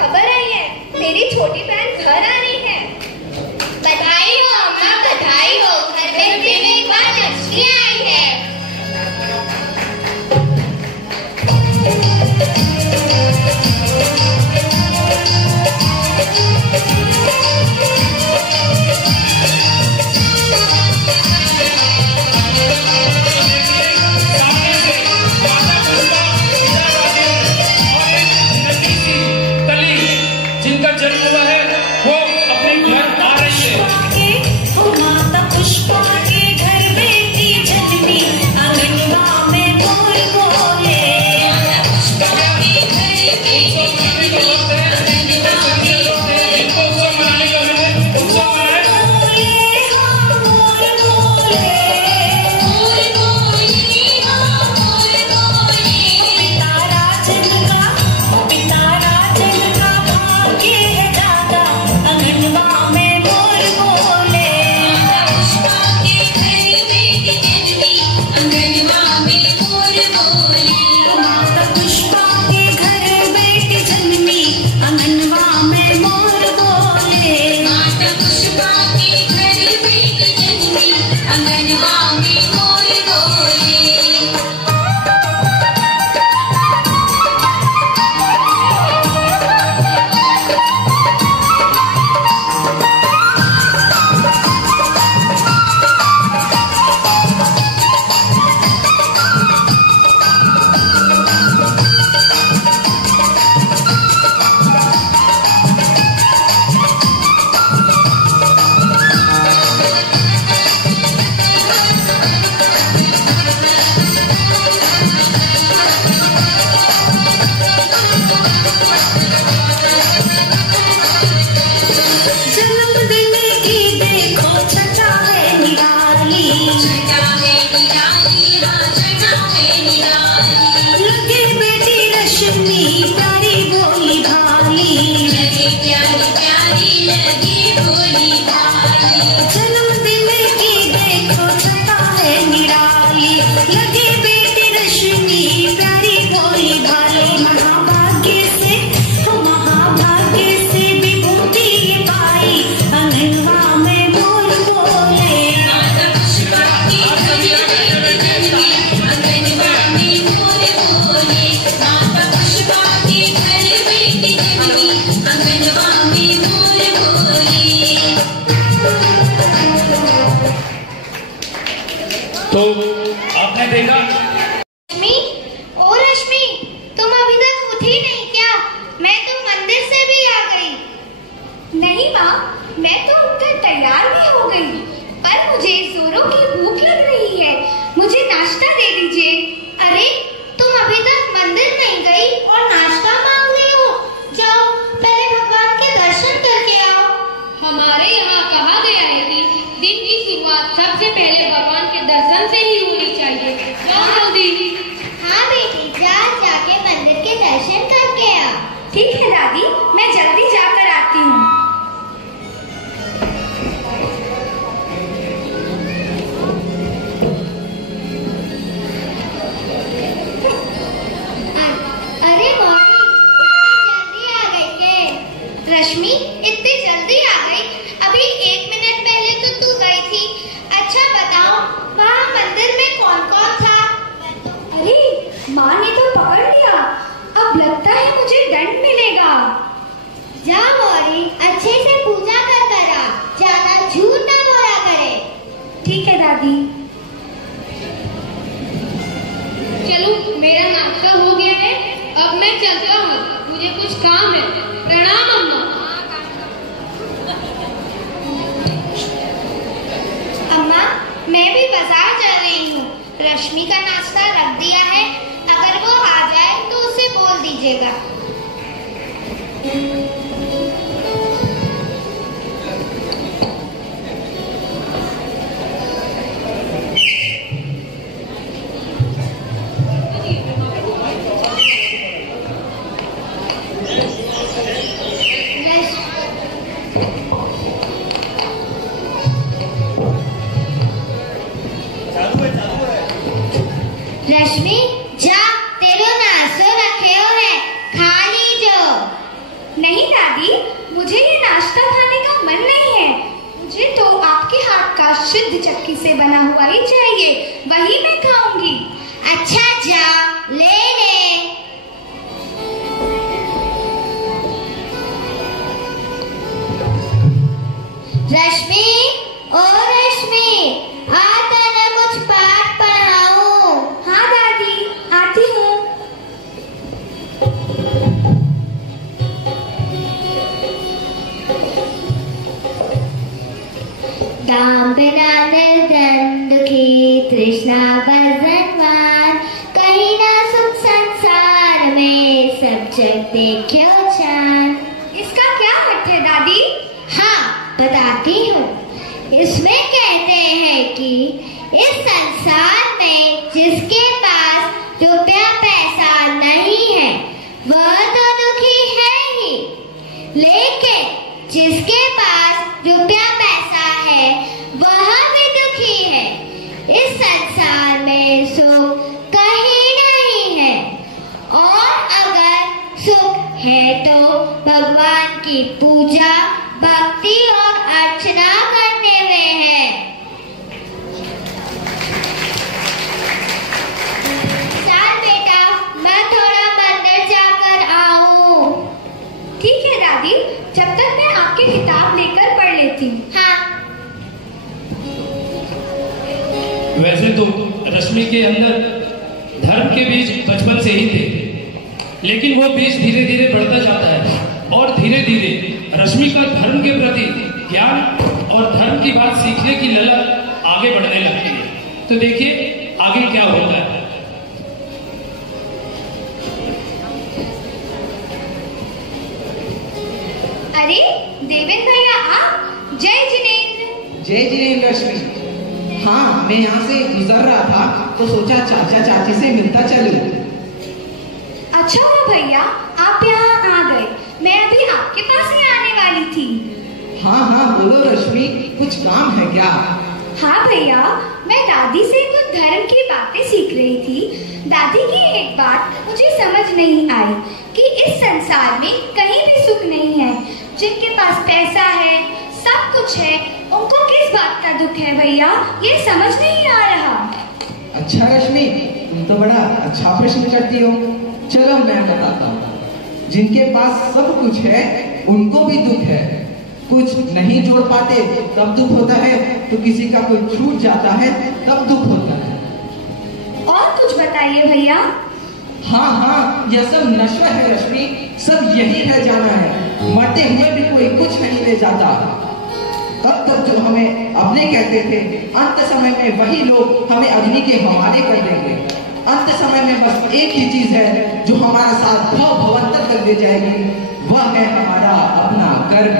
खबर आई है, मेरी छोटी बहन घर आ रही है। बधाई हो अम्मा, बधाई हो। घर में एक बार लक्ष्मी आई है। जिनका जन्म हुआ है वो अपने घर आ रही है। हो माता पुष्पा के घर बेटी जन्मी, आंगनवा में मोर बोले। तो आपने देखा रश्मि, ओ रश्मि, तुम अभी तक उठी नहीं क्या? मैं तो मंदिर से भी आ गई। नहीं माँ, मैं तो उठकर तैयार भी हो गई, पर मुझे जोरों की भूख लग रही है। मुझे नाश्ता दे दीजिए। अरे, तुम अभी तक मंदिर नहीं गई और नाश्ता मांग रही हो? जाओ, पहले भगवान के दर्शन करके आओ। हमारे यहाँ कहा गया है कि दिन की शुरुआत सबसे पहले भगवान के दर्शन से ही होनी चाहिए। जाओ जल्दी। हाँ बेटी, जाके मंदिर के दर्शन करके आ। ठीक है दादी, मैं जल्दी जाकर आती हूँ। अरे मम्मी, इतनी जल्दी आ गई के? रश्मि, इतनी जल्दी आ गई? अभी 1 मिनट पहले तो तू गई थी। अच्छा बताओ, वहाँ मंदिर में कौन कौन था? अरे, माँ ने तो पकड़ लिया। अब लगता है मुझे दंड मिलेगा। जा मौरी, अच्छे से पूजा कर आ। ज्यादा झूठ न बोला करे। ठीक है दादी। चलो, मेरा नाश्ता हो गया है, अब मैं चलता हूँ, मुझे कुछ काम है। प्रणाम अम्मा। अम्मा, मैं भी बाजार जा रही हूँ। रश्मि का नाश्ता रख दिया है, अगर वो आ जाए तो उसे बोल दीजिएगा। रश्मि, जा, तेरो नाश्तो रखे हो है, खा लीजो। नहीं रश्मि, ओ रश्मि, आ तने कुछ पाठ पढ़ाऊं। हाँ दादी, आती हूँ। दाम बिना निर्द्वंद की तृष्णा बर्धनवान, कहीं ना सुख संसार में सब जग देखो जान। इसका क्या अर्थ है दादी? हाँ, बताती हूँ। इसमें कहते हैं कि इस संसार में जिसके पास रुपया पैसा नहीं है वह तो दुखी है ही, लेकिन जिसके पास रुपया पैसा है वह भी दुखी है। इस संसार में सुख कहीं नहीं है, और अगर सुख है तो भगवान की पूजा, भक्ति और अर्चना करने में है। चल बेटा, मैं थोड़ा मंदिर जाकर आऊं। ठीक है दादी, जब तक मैं आपकी किताब लेकर पढ़ लेती हूँ। हाँ। वैसे तो रश्मि के अंदर धर्म के बीज बचपन से ही थे, लेकिन वो बीज धीरे धीरे बढ़ता जाता है और धीरे धीरे रश्मि का धर्म के प्रति ज्ञान और धर्म की बात सीखने की ललक आगे बढ़ने लगती है। तो देखिए आगे क्या होता है। अरे देवेंद्र भैया आप, जय जिनेंद्र। जय जिनेंद्र रश्मि। हाँ, मैं यहाँ से गुजर रहा था तो सोचा चाचा चाची से मिलता चलूं। अच्छा हुआ भैया आप यहाँ आ गए, मैं अभी आपके पास ही आने वाली थी। हाँ हाँ बोलो रश्मि, कुछ काम है क्या? हाँ भैया, मैं दादी से कुछ धर्म की बातें सीख रही थी। दादी की एक बात मुझे समझ नहीं आई कि इस संसार में कहीं भी सुख नहीं है। जिनके पास पैसा है, सब कुछ है, उनको किस बात का दुख है भैया, ये समझ नहीं आ रहा। अच्छा रश्मि, तुम तो बड़ा अच्छा प्रश्न करती हो। चलो मैं बताता हूँ। जिनके पास सब कुछ है उनको भी दुख है। कुछ नहीं जोड़ पाते तब दुख होता है, तो किसी का कोई छूट जाता है तब दुख होता है। और कुछ बताइए भैया। हाँ हाँ, यह सब नश्वर है रश्मि, सब यही रह जाना है। मरते हुए भी कोई कुछ नहीं ले जाता। तब तक जो हमें अपने कहते थे, अंत समय में वही लोग हमें अग्नि के हवाले कर देंगे। अंत समय में बस एक ही चीज है जो हमारा साथ भवंतर तक ले जाएगी, वह है हमारा अपना कर्म।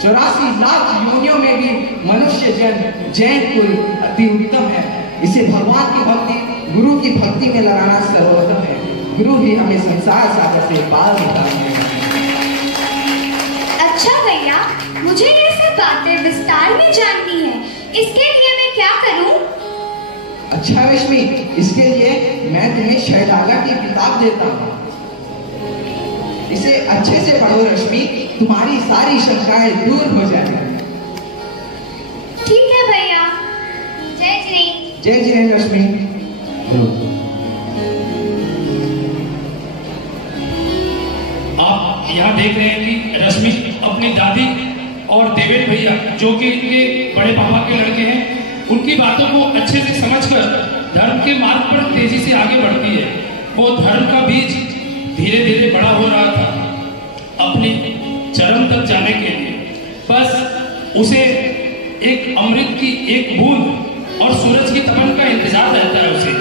84 लाख योनियों में भी मनुष्य जैन कोई अति उत्तम है। इसे भगवान की भक्ति, गुरु की भक्ति में लगाना सर्वोत्तम है। गुरु भी हमें संसार सागर से पार निकालने हैं। अच्छा भैया, मुझे ये सब बातें विस्तार में जाननी है। इसके लिए मैं क्या करूं? अच्छा रश्मि, इसके लिए मैं तुम्हें शैलाला की किताब देता हूँ। इसे अच्छे से पढ़ो रश्मि, तुम्हारी सारी शंकाएं दूर हो जाएंगी। ठीक है भैया। जय जिनेंद्र। जय जिनेंद्र रश्मि। आप यहाँ देख रहे हैं कि रश्मि अपनी दादी और देवेंद्र भैया, जो कि इनके बड़े पापा के लड़के हैं, उनकी बातों को अच्छे से समझकर धर्म के मार्ग पर तेजी से आगे बढ़ती है। वो धर्म का बीज धीरे धीरे बड़ा हो रहा था अपनी चरम तक जाने के लिए। बस उसे एक अमृत की एक बूंद और सूरज की तपन का इंतजार रहता है उसे।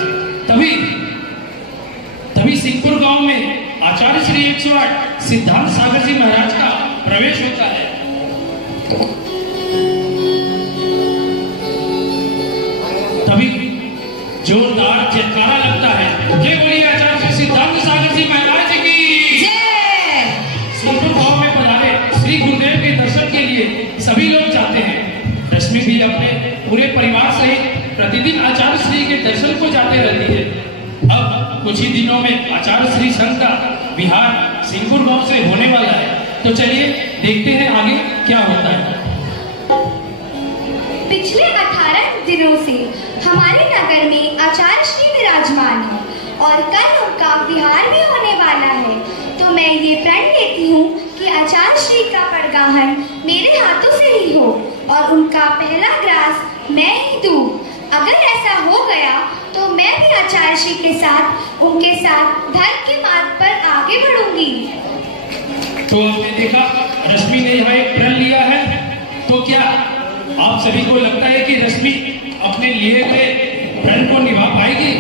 तभी सिंहपुर गांव में आचार्य श्री 108 सिद्धांत सागर जी महाराज का प्रवेश होता है। तभी जोरदार जयकारा लगता है। जय बोलिए आचार्य श्री सिद्धांत सागर जी महाराज की जय। सिंहपुर गांव में पधारे श्री गुरुदेव के दर्शन के लिए सभी लोग जाते हैं। रश्मि भी अपने पूरे परिवार सहित प्रतिदिन आचार्य श्री के दर्शन को जाते रहती है। अब कुछ ही दिनों में आचार्य श्री संघ का विहार सिंहपुर गांव से होने वाला है। तो चलिए देखते हैं आगे क्या होता है। पिछले 18 दिनों से हमारे नगर में आचार्य श्री विराजमान है और कल उनका विहार भी होने वाला है। तो मैं ये प्रण लेती हूँ कि आचार्य श्री का परगाहन मेरे हाथों से ही हो और उनका पहला ग्रास मैं ही दूं। अगर ऐसा हो गया तो मैं भी आचार्य श्री के साथ उनके साथ धर्म के मार्ग पर आगे बढ़ूंगी। तो आपने देखा रश्मि ने यहाँ एक प्रण लिया है। तो क्या आप सभी को लगता है कि रश्मि अपने लिए गए प्रण को निभा पाएगी?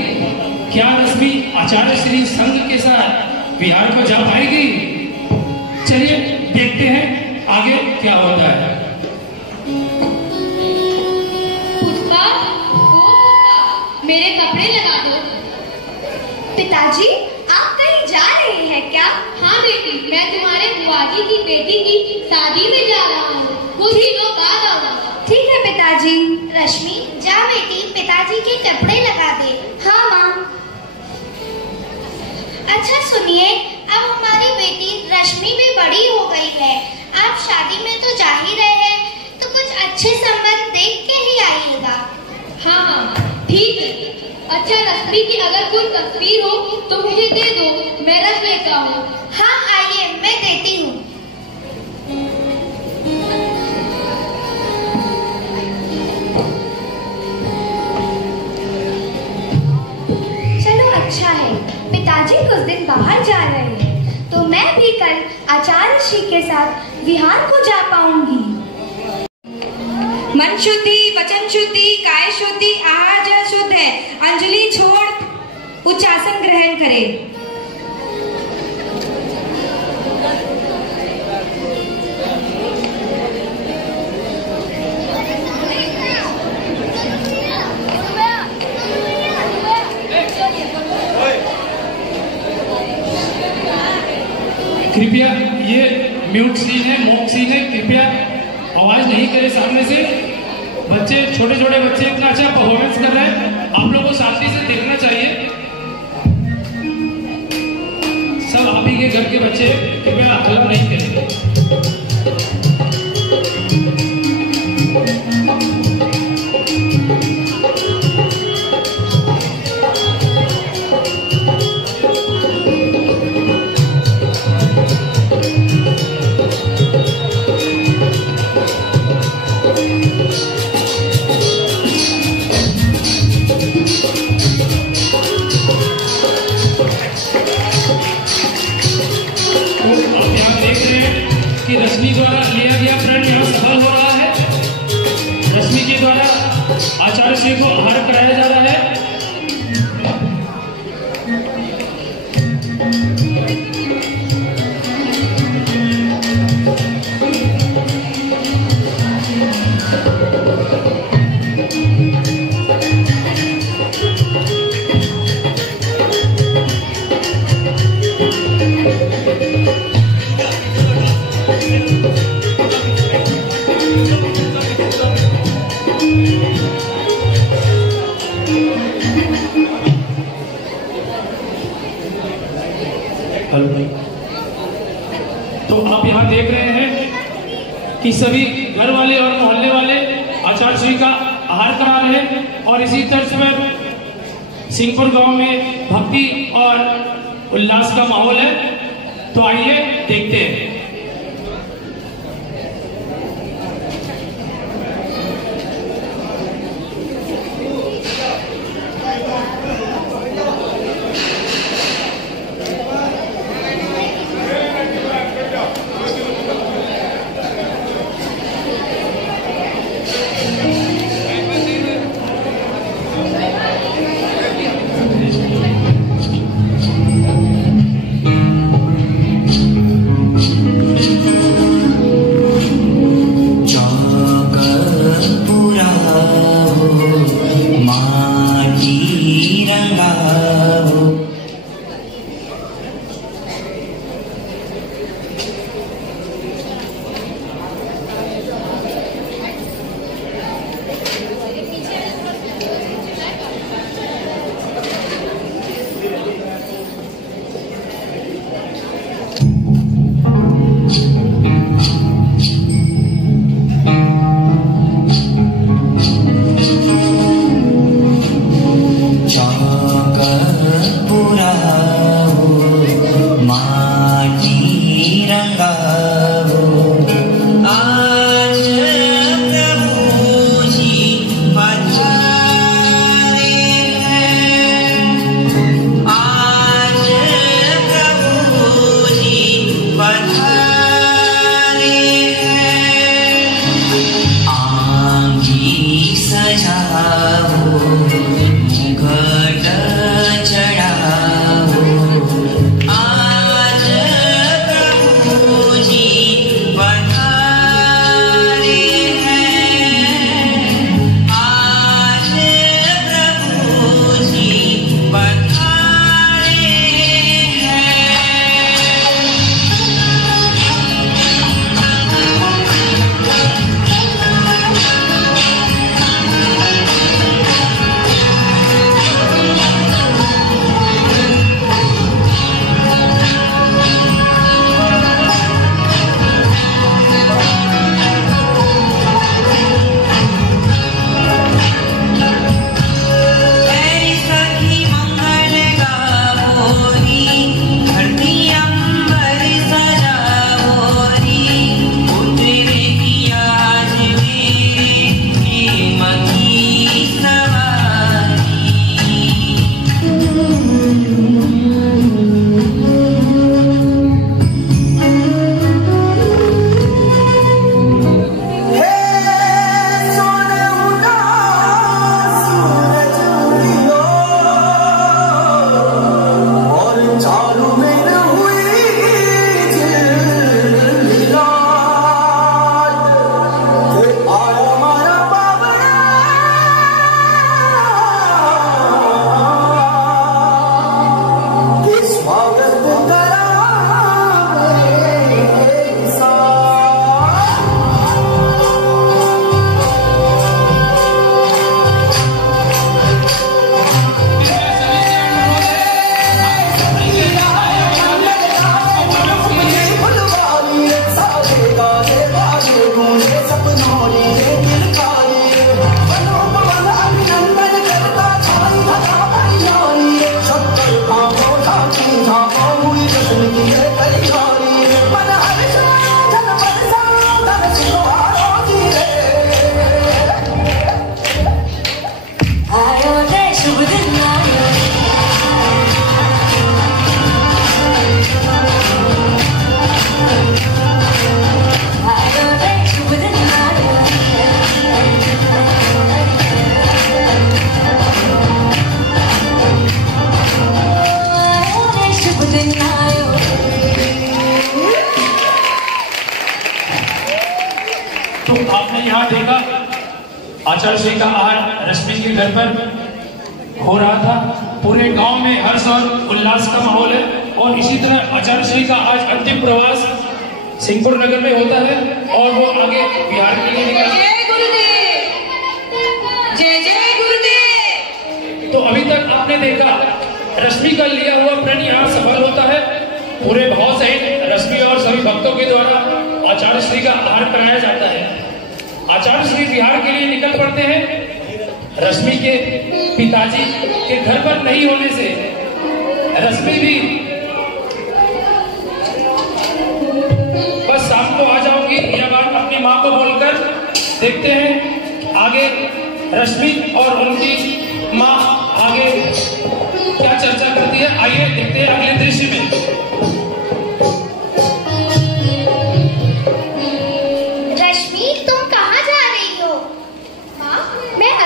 क्या रश्मि आचार्य श्री संघ के साथ बिहार को जा पाएगी? चलिए देखते हैं आगे क्या होता है। पुष्पा, ओ पुष्पा, मेरे कपड़े लगा दो। पिताजी, आप कहीं जा रहे हैं क्या? हाँ बेटी, मैं तुम्हारे बुआजी की बेटी की शादी में जा रहा हूँ। कुछ दिनों बाद आऊंगा। ठीक है पिताजी। रश्मि, जा बेटी, पिताजी के कपड़े लगा दे। हाँ माँ। अच्छा सुनिए, अब हमारी बेटी रश्मि भी बड़ी हो गई है। आप शादी में तो जा ही रहे हैं, तो कुछ अच्छे संबंध देख के ही आइएगा। हाँ हाँ ठीक है। अच्छा रश्मि की अगर कोई तस्वीर हो तो मुझे दे दो, मैं रख लेता हूँ। हाँ आइए, मैं देती हूँ। चलो अच्छा है, पिताजी कुछ दिन बाहर जा रहे हैं तो मैं भी कल आचार्य श्री के साथ विहार को जा पाऊंगी। मन शुद्धि, वचन शुद्धि, काय शुद्धि, आहार जल शुद्ध है। अंजलि छोड़ उच्चासन ग्रहण करें। कृपया ये म्यूट सीन है, मॉक सीन है, कृपया आवाज नहीं करे सामने से। बच्चे, छोटे छोटे बच्चे इतना अच्छा परफॉर्मेंस कर रहे हैं, आप लोगों को शांति से देखना चाहिए। सब आप ही के घर के बच्चे, कृपया हल्ला नहीं करेंगे। कि रश्मि द्वारा लिया गया प्रण यहाँ सफल हो रहा है। रश्मि के द्वारा आचार्य श्री को आहार कराया जा रहा है। तो आप यहाँ देख रहे हैं कि सभी घर वाले और मोहल्ले वाले आचार्य श्री का आहार करा रहे हैं और इसी तर्ज पर सिंहपुर गांव में भक्ति और उल्लास का माहौल है। तो आइए देखते हैं। यहाँ देखा आचार्य श्री का आहार रश्मि के घर पर हो रहा था। पूरे गांव में हर्ष और उल्लास का माहौल है और इसी तरह आचार्य श्री का आज अंतिम प्रवास सिंहपुर नगर में होता है और वो आगे बिहार के लिए निकल। जय गुरुदेव, जय जय गुरुदेव। तो अभी तक आपने देखा रश्मि का लिया हुआ प्रण यहाँ सफल होता है। पूरे भाव सहित रश्मि और सभी भक्तों के द्वारा आचार्य श्री का आहार कराया जाता है। आचार्य श्री बिहार के लिए निकल पड़ते हैं। रश्मि के पिताजी के घर पर नहीं होने से रश्मि भी बस शाम को आ जाऊंगी यह बात अपनी माँ को बोलकर देखते हैं आगे रश्मि और उनकी माँ आगे क्या चर्चा करती है। आइए देखते हैं अगले दृश्य में।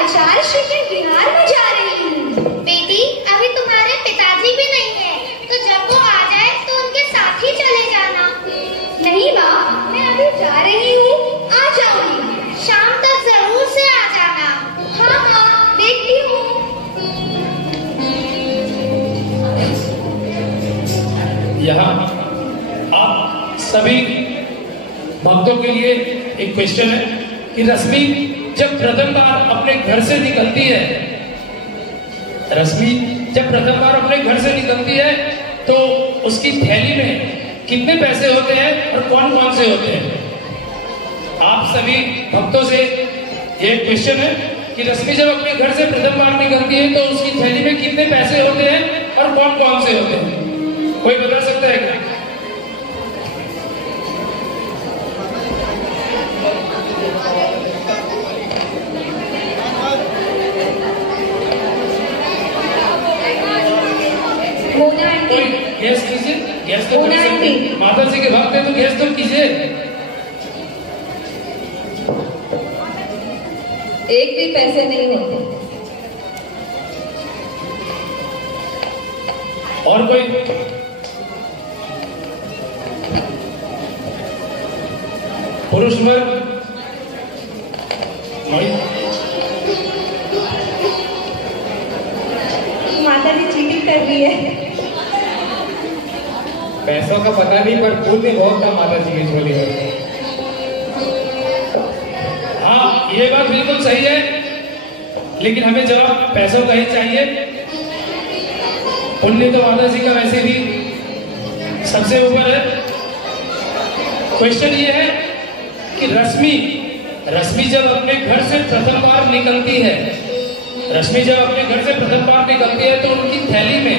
आचार्य श्री के बिहार में जा रही हूँ। बेटी, अभी तुम्हारे पिताजी भी नहीं है, तो जब वो आ जाए तो उनके साथ ही चले जाना। नहीं माँ, मैं अभी जा रही हूँ, आ जाऊंगी। शाम तक जरूर से आ जाना। हाँ हाँ, देखती हूँ। यहाँ आप सभी भक्तों के लिए एक क्वेश्चन है कि रश्मि जब प्रथम बार अपने घर से निकलती है, रश्मि जब प्रथम बार अपने घर से निकलती है तो उसकी थैली में कितने पैसे होते हैं और कौन कौन से होते हैं? आप सभी भक्तों से ये क्वेश्चन है कि रश्मि जब अपने घर से प्रथम बार निकलती है तो उसकी थैली में कितने पैसे होते हैं और कौन कौन से होते हैं? कोई बता सकता है क्या? गैस कीजिए, गैस तो माता जी के भक्त है तो गैस तो कीजिए। एक भी पैसे नहीं होते। और कोई पुरुष वर्ग माता जी चीटिंग कर रही है। पैसों का पता नहीं पर पुण्य बहुत था माता जी की झोली में। हाँ, ये बात बिल्कुल सही है, लेकिन हमें जवाब पैसों का ही चाहिए। पुण्य तो माता जी का वैसे भी सबसे ऊपर है। क्वेश्चन ये है कि रश्मि जब अपने घर से प्रथम बार निकलती है, रश्मि जब अपने घर से प्रथम बार निकलती है तो उनकी थैले में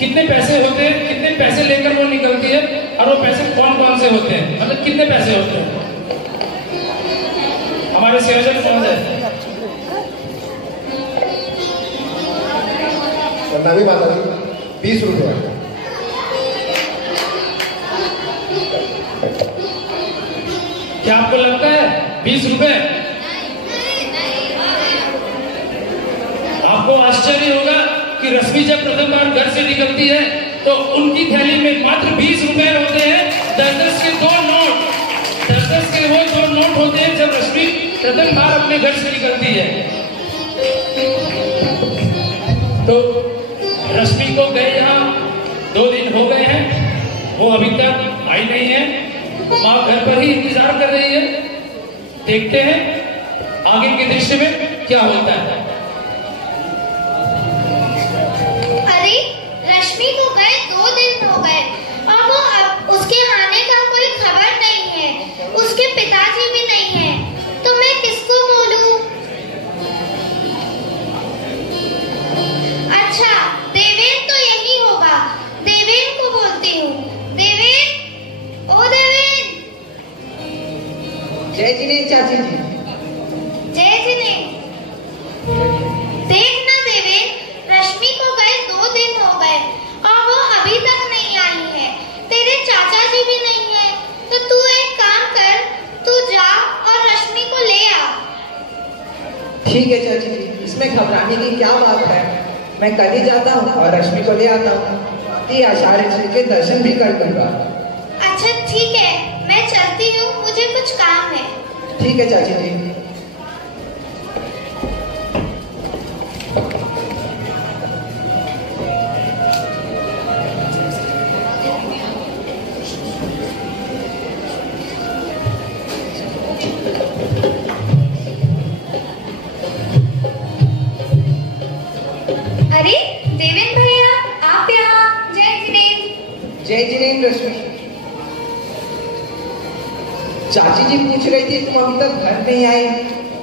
कितने पैसे होते हैं, कितने पैसे लेकर वो निकलती है, और वो पैसे कौन कौन से होते हैं, मतलब कितने पैसे होते हैं? हमारे संयोजक कौन है? नवी माता जी 20 रुपये। क्या आपको लगता है 20 रुपए? आपको आश्चर्य होगा कि रश्मि जब प्रथम बार घर से निकलती है तो उनकी थैली में मात्र 20 रुपए होते हैं। 10-10 के वो दो नोट होते हैं जब रश्मि प्रथम बार अपने घर से निकलती है। तो रश्मि को गए यहाँ 2 दिन हो गए हैं, वो अभी तक आई नहीं है। माँ घर पर ही इंतजार कर रही है। देखते हैं आगे के दृश्य में क्या होता है। अरे रश्मि को गए 2 दिन हो गए और वो अब उसके आने का कोई खबर नहीं है। उसके पिताजी भी नहीं है, तो मैं किसको बोलूं? अच्छा, देवेन तो यही होगा। देवेन को बोलती हूँ। देवेन, ओ देवेन। जय जिनेन्द्र चाची जी। जय जिनेन्द्र। देख ना देवेन, रश्मि को गए 2 दिन हो गए और वो अभी तक नहीं आई है। तेरे चाचा जी भी नहीं है, तो तू एक काम कर, तू जा और रश्मि को ले आ। ठीक है चाची जी, इसमें घबराने की क्या बात है। मैं कल ही जाता हूँ और रश्मि को ले आता हूँ। आचार्य जी के दर्शन भी कर दूंगा। अच्छा ठीक है, मैं चलती हूँ, मुझे कुछ काम है। ठीक है चाची जी। अरे देवेन भैया, आप यहाँ। जय जिनेन्द्र। जय जिनेन्द्र रश्मि। चाची जी पूछ रही थी तुम अभी तक घर नहीं आई,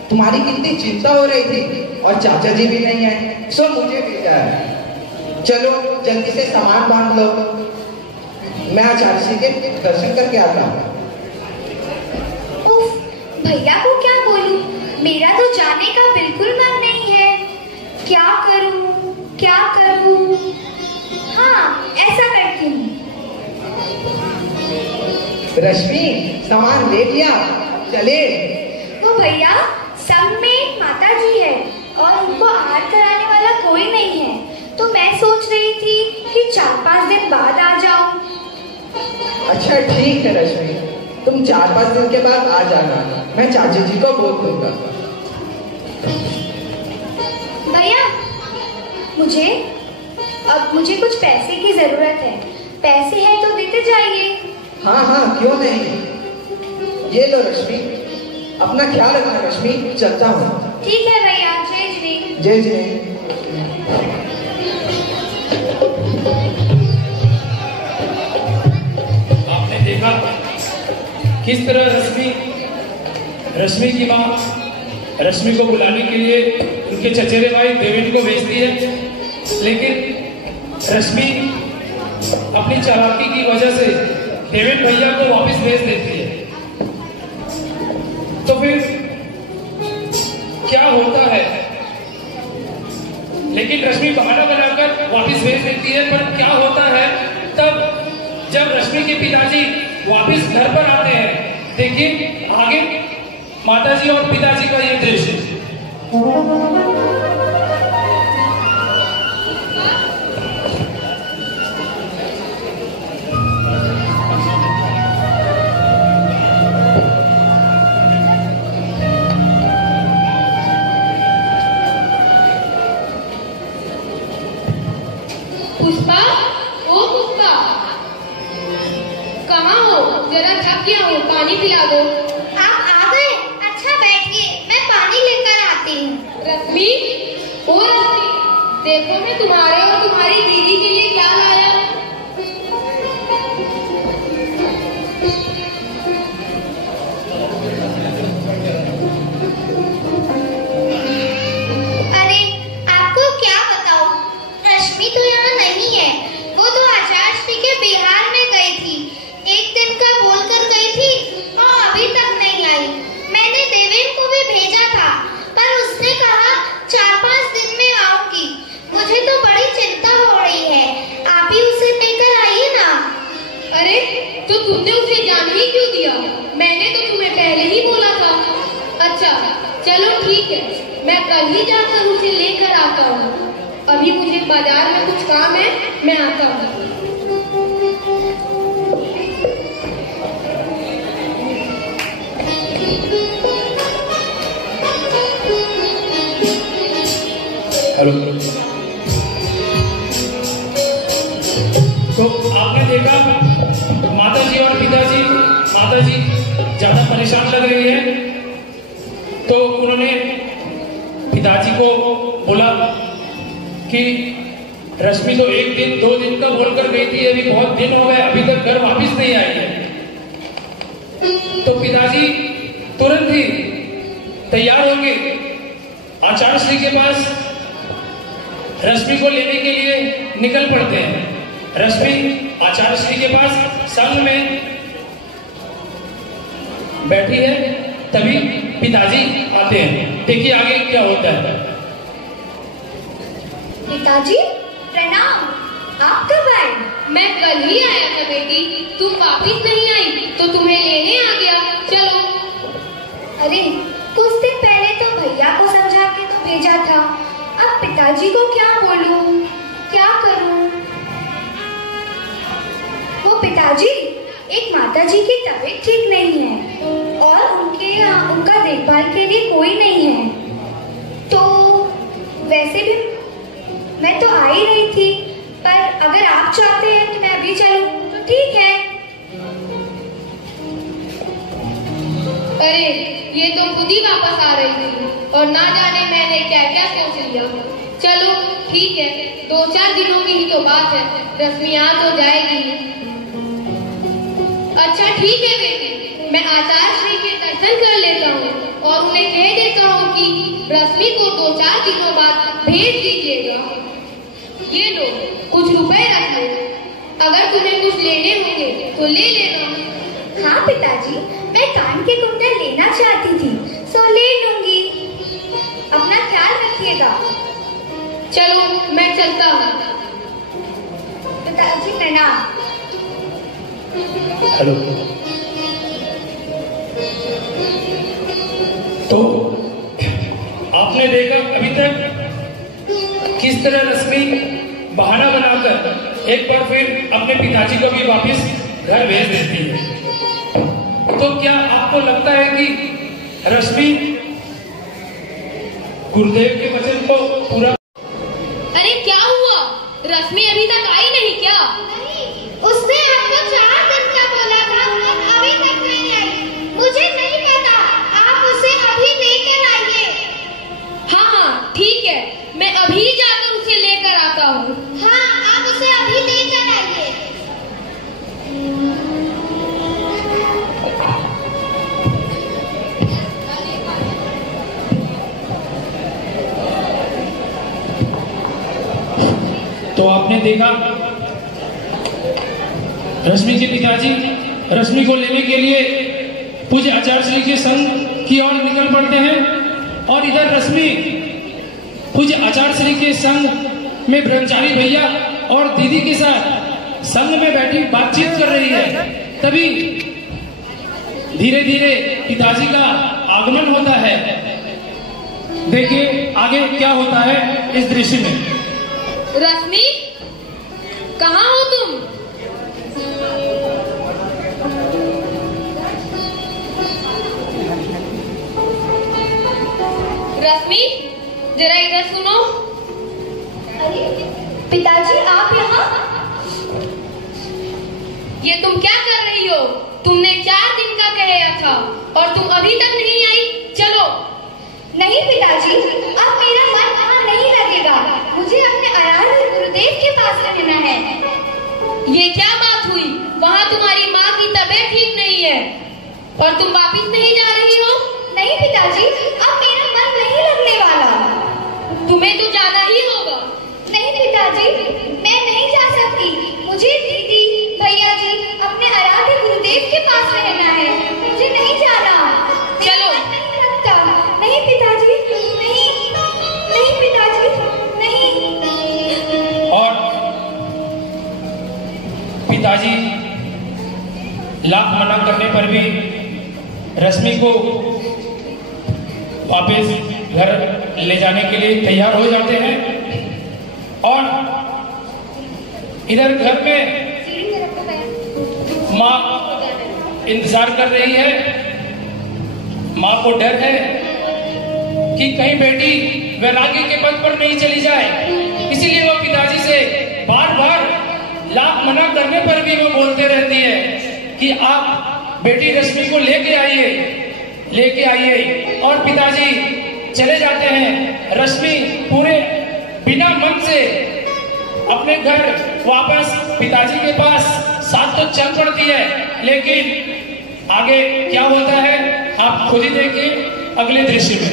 तुम्हारी कितनी चिंता हो रही थी, और चाचा जी भी नहीं आए, सो मुझे भेजा है। चलो जल्दी से सामान बांध लो, मैं आचार्य जी के दर्शन करके आता हूँ। उफ, भैया को क्या बोलूं? मेरा तो जाने का बिल्कुल मन नहीं है। क्या करूं? हाँ, ऐसा करती हूँ। रश्मि, सामान ले लिया, चले। वो भैया, सब में एक माता जी है और उनको आहार कराने वाला कोई नहीं है, तो मैं सोच रही थी कि 4-5 दिन बाद आ जाऊं। अच्छा ठीक है रश्मि, तुम 4-5 दिन के बाद आ जाना, मैं चाची जी को बोल दूंगा। भैया, मुझे कुछ पैसे की जरूरत है। पैसे हैं तो देते जाइए। हाँ हाँ, क्यों नहीं। ये लो रश्मि, अपना ख्याल रखना रश्मि, चलता हूँ। ठीक है भैया। जय जिनेन्द्र। जय जिनेन्द्र। आपने देखा किस तरह रश्मि की माँ रश्मि को बुलाने के लिए उनके चचेरे भाई देवेन को भेजती है, लेकिन रश्मि अपनी चालाकी की वजह से देवेन भैया को वापस भेज देती है। तो फिर क्या होता है? लेकिन रश्मि बहाना बनाकर वापस भेज देती है, पर क्या होता है तब जब रश्मि के पिताजी वापस घर पर आते हैं? देखिए आगे माताजी और पिताजी का ये दृश्य। जरा थक गया हूँ, पानी पिला दो। आप आ गए? अच्छा बैठिए, मैं पानी लेकर आती हूँ। रश्मि, ओ रश्मि, देखो मैं तुम्हारे और तुम्हारी दीदी के लिए क्या लाया हूँ। अरे आपको क्या बताऊं, रश्मि तो यहाँ नहीं है। वो तो आचार्य के बिहार में गई थी, एक दिन का बोलकर गई थी और अभी तक नहीं आई। मैंने देवेन को भी भेजा था, पर उसने कहा 4-5 दिन में आऊंगी। मुझे तो बड़ी चिंता हो रही है, आप ही उसे लेकर आइए ना। अरे तो तुमने उसे जाने ही क्यों दिया? मैंने तो तुम्हें पहले ही बोला था। अच्छा चलो ठीक है, मैं कल ही जाकर उसे लेकर आता हूँ। अभी मुझे बाजार में कुछ काम है, मैं आता हूँ। हेलो। तो आपने देखा माताजी और पिताजी, माताजी ज्यादा परेशान लग रही है, तो उन्होंने पिताजी को बोला कि रश्मि तो 1 दिन 2 दिन का बोलकर गई थी, अभी बहुत दिन हो गए, अभी तक घर वापस नहीं आई है। तो पिताजी तुरंत ही तैयार होंगे, आचार्य श्री के पास रश्मि को लेने के लिए निकल पड़ते हैं। रश्मि आचार्य श्री के पास संग में बैठी है, तभी पिताजी आते हैं। देखिए आगे क्या होता है। पिताजी प्रणाम, आप कब आए? मैं कल ही आया था बेटी, तुम वापस नहीं आई तो तुम्हें लेने आ गया। चलो। अरे कुछ दिन पहले तो भैया को समझा के तो भेजा था, अब पिताजी को क्या बोलूं, क्या करूं? वो पिताजी, एक माताजी की तबीयत ठीक नहीं है और उनका देखभाल के लिए कोई नहीं है। तो वैसे भी मैं तो आ ही रही थी, पर अगर आप चाहते हैं कि मैं अभी चलूं तो ठीक है। अरे ये तो खुद ही वापस आ रही थी और ना जाने मैंने क्या क्या सोच लिया। चलो ठीक है, 2-4 दिनों की ही तो बात है, रश्मि आ तो जाएगी। अच्छा ठीक है बेटी, मैं आचार्य श्री के दर्शन कर लेता हूँ और उन्हें कह देता हूँ कि रश्मि को 2-4 दिनों बाद भेज दीजिएगा। ये लो कुछ रुपए रख लो, अगर तुम्हें कुछ लेने होंगे तो ले लेना। हाँ पिताजी, मैं कान के कुंडल लेना चाहती थी, सो ले लूंगी। अपना ख्याल रखिएगा। चलो मैं चलता हूँ। पिताजी प्रणाम। हेलो। तो आपने देखा अभी तक किस तरह रश्मि बहाना बनाकर एक बार फिर अपने पिताजी को भी वापस घर भेज देती है। तो क्या आपको लगता है कि रश्मि गुरुदेव के वचन को पूरा? अरे क्या हुआ, रश्मि अभी तक आई नहीं क्या? उसने आपको 4 दिन का बोला था, अभी तक नहीं आई। मुझे नहीं पता, आप उसे अभी लेकर आइए। हाँ ठीक है, मैं अभी जाकर उसे लेकर आता हूँ। हाँ आप उसे अभी लेकर आइए। तो आपने देखा रश्मि के पिताजी रश्मि को लेने के लिए पूज्य आचार्य श्री के संग की ओर निकल पड़ते हैं और इधर रश्मि पूज्य आचार्य श्री के संग में ब्रह्मचारी भैया और दीदी के साथ संग में बैठी बातचीत कर रही है। तभी धीरे धीरे पिताजी का आगमन होता है। देखिए आगे क्या होता है इस दृश्य में। रश्मि, कहाँ हो तुम? रश्मि, जरा इधर सुनो। अरे पिताजी, आप यहाँ? ये तुम क्या कर रही हो? तुम तुमने 4 दिन का कहया था और तुम अभी तक नहीं आई। चलो। नहीं पिताजी, अब मेरा मन वहाँ नहीं लगेगा। मुझे अपने आराध्य गुरुदेव के पास रहना है। ये क्या बात हुई? वहाँ तुम्हारी माँ की तबीयत ठीक नहीं है और तुम वापिस नहीं जा रही हो? नहीं पिताजी, अब मेरा मन नहीं लगने वाला। तुम्हें तो जाना ही होगा। नहीं पिताजी, मैं नहीं जा सकती। मुझे दीदी, भैया जी, अपने आराध्य गुरुदेव के पास रहना है। मुझे नहीं जाना। चलो। नहीं लगता। नहीं पिताजी, नहीं, नहीं पिताजी, नहीं। और पिताजी लाख मना करने पर भी रश्मि को वापस घर ले जाने के लिए तैयार हो जाते हैं और इधर घर में माँ इंतजार कर रही है। माँ को डर है कि कहीं बेटी वैराग्य के पथ पर नहीं चली जाए, इसीलिए वो पिताजी से बार बार लाख मना करने पर भी वो बोलते रहती है कि आप बेटी रश्मि को लेके आइए। और पिताजी चले जाते हैं। रश्मि पूरे बिना मन से अपने घर वापस पिताजी के पास साथ तो चल पड़ती है, लेकिन आगे क्या होता है आप खुद ही देखिए अगले दृश्य में।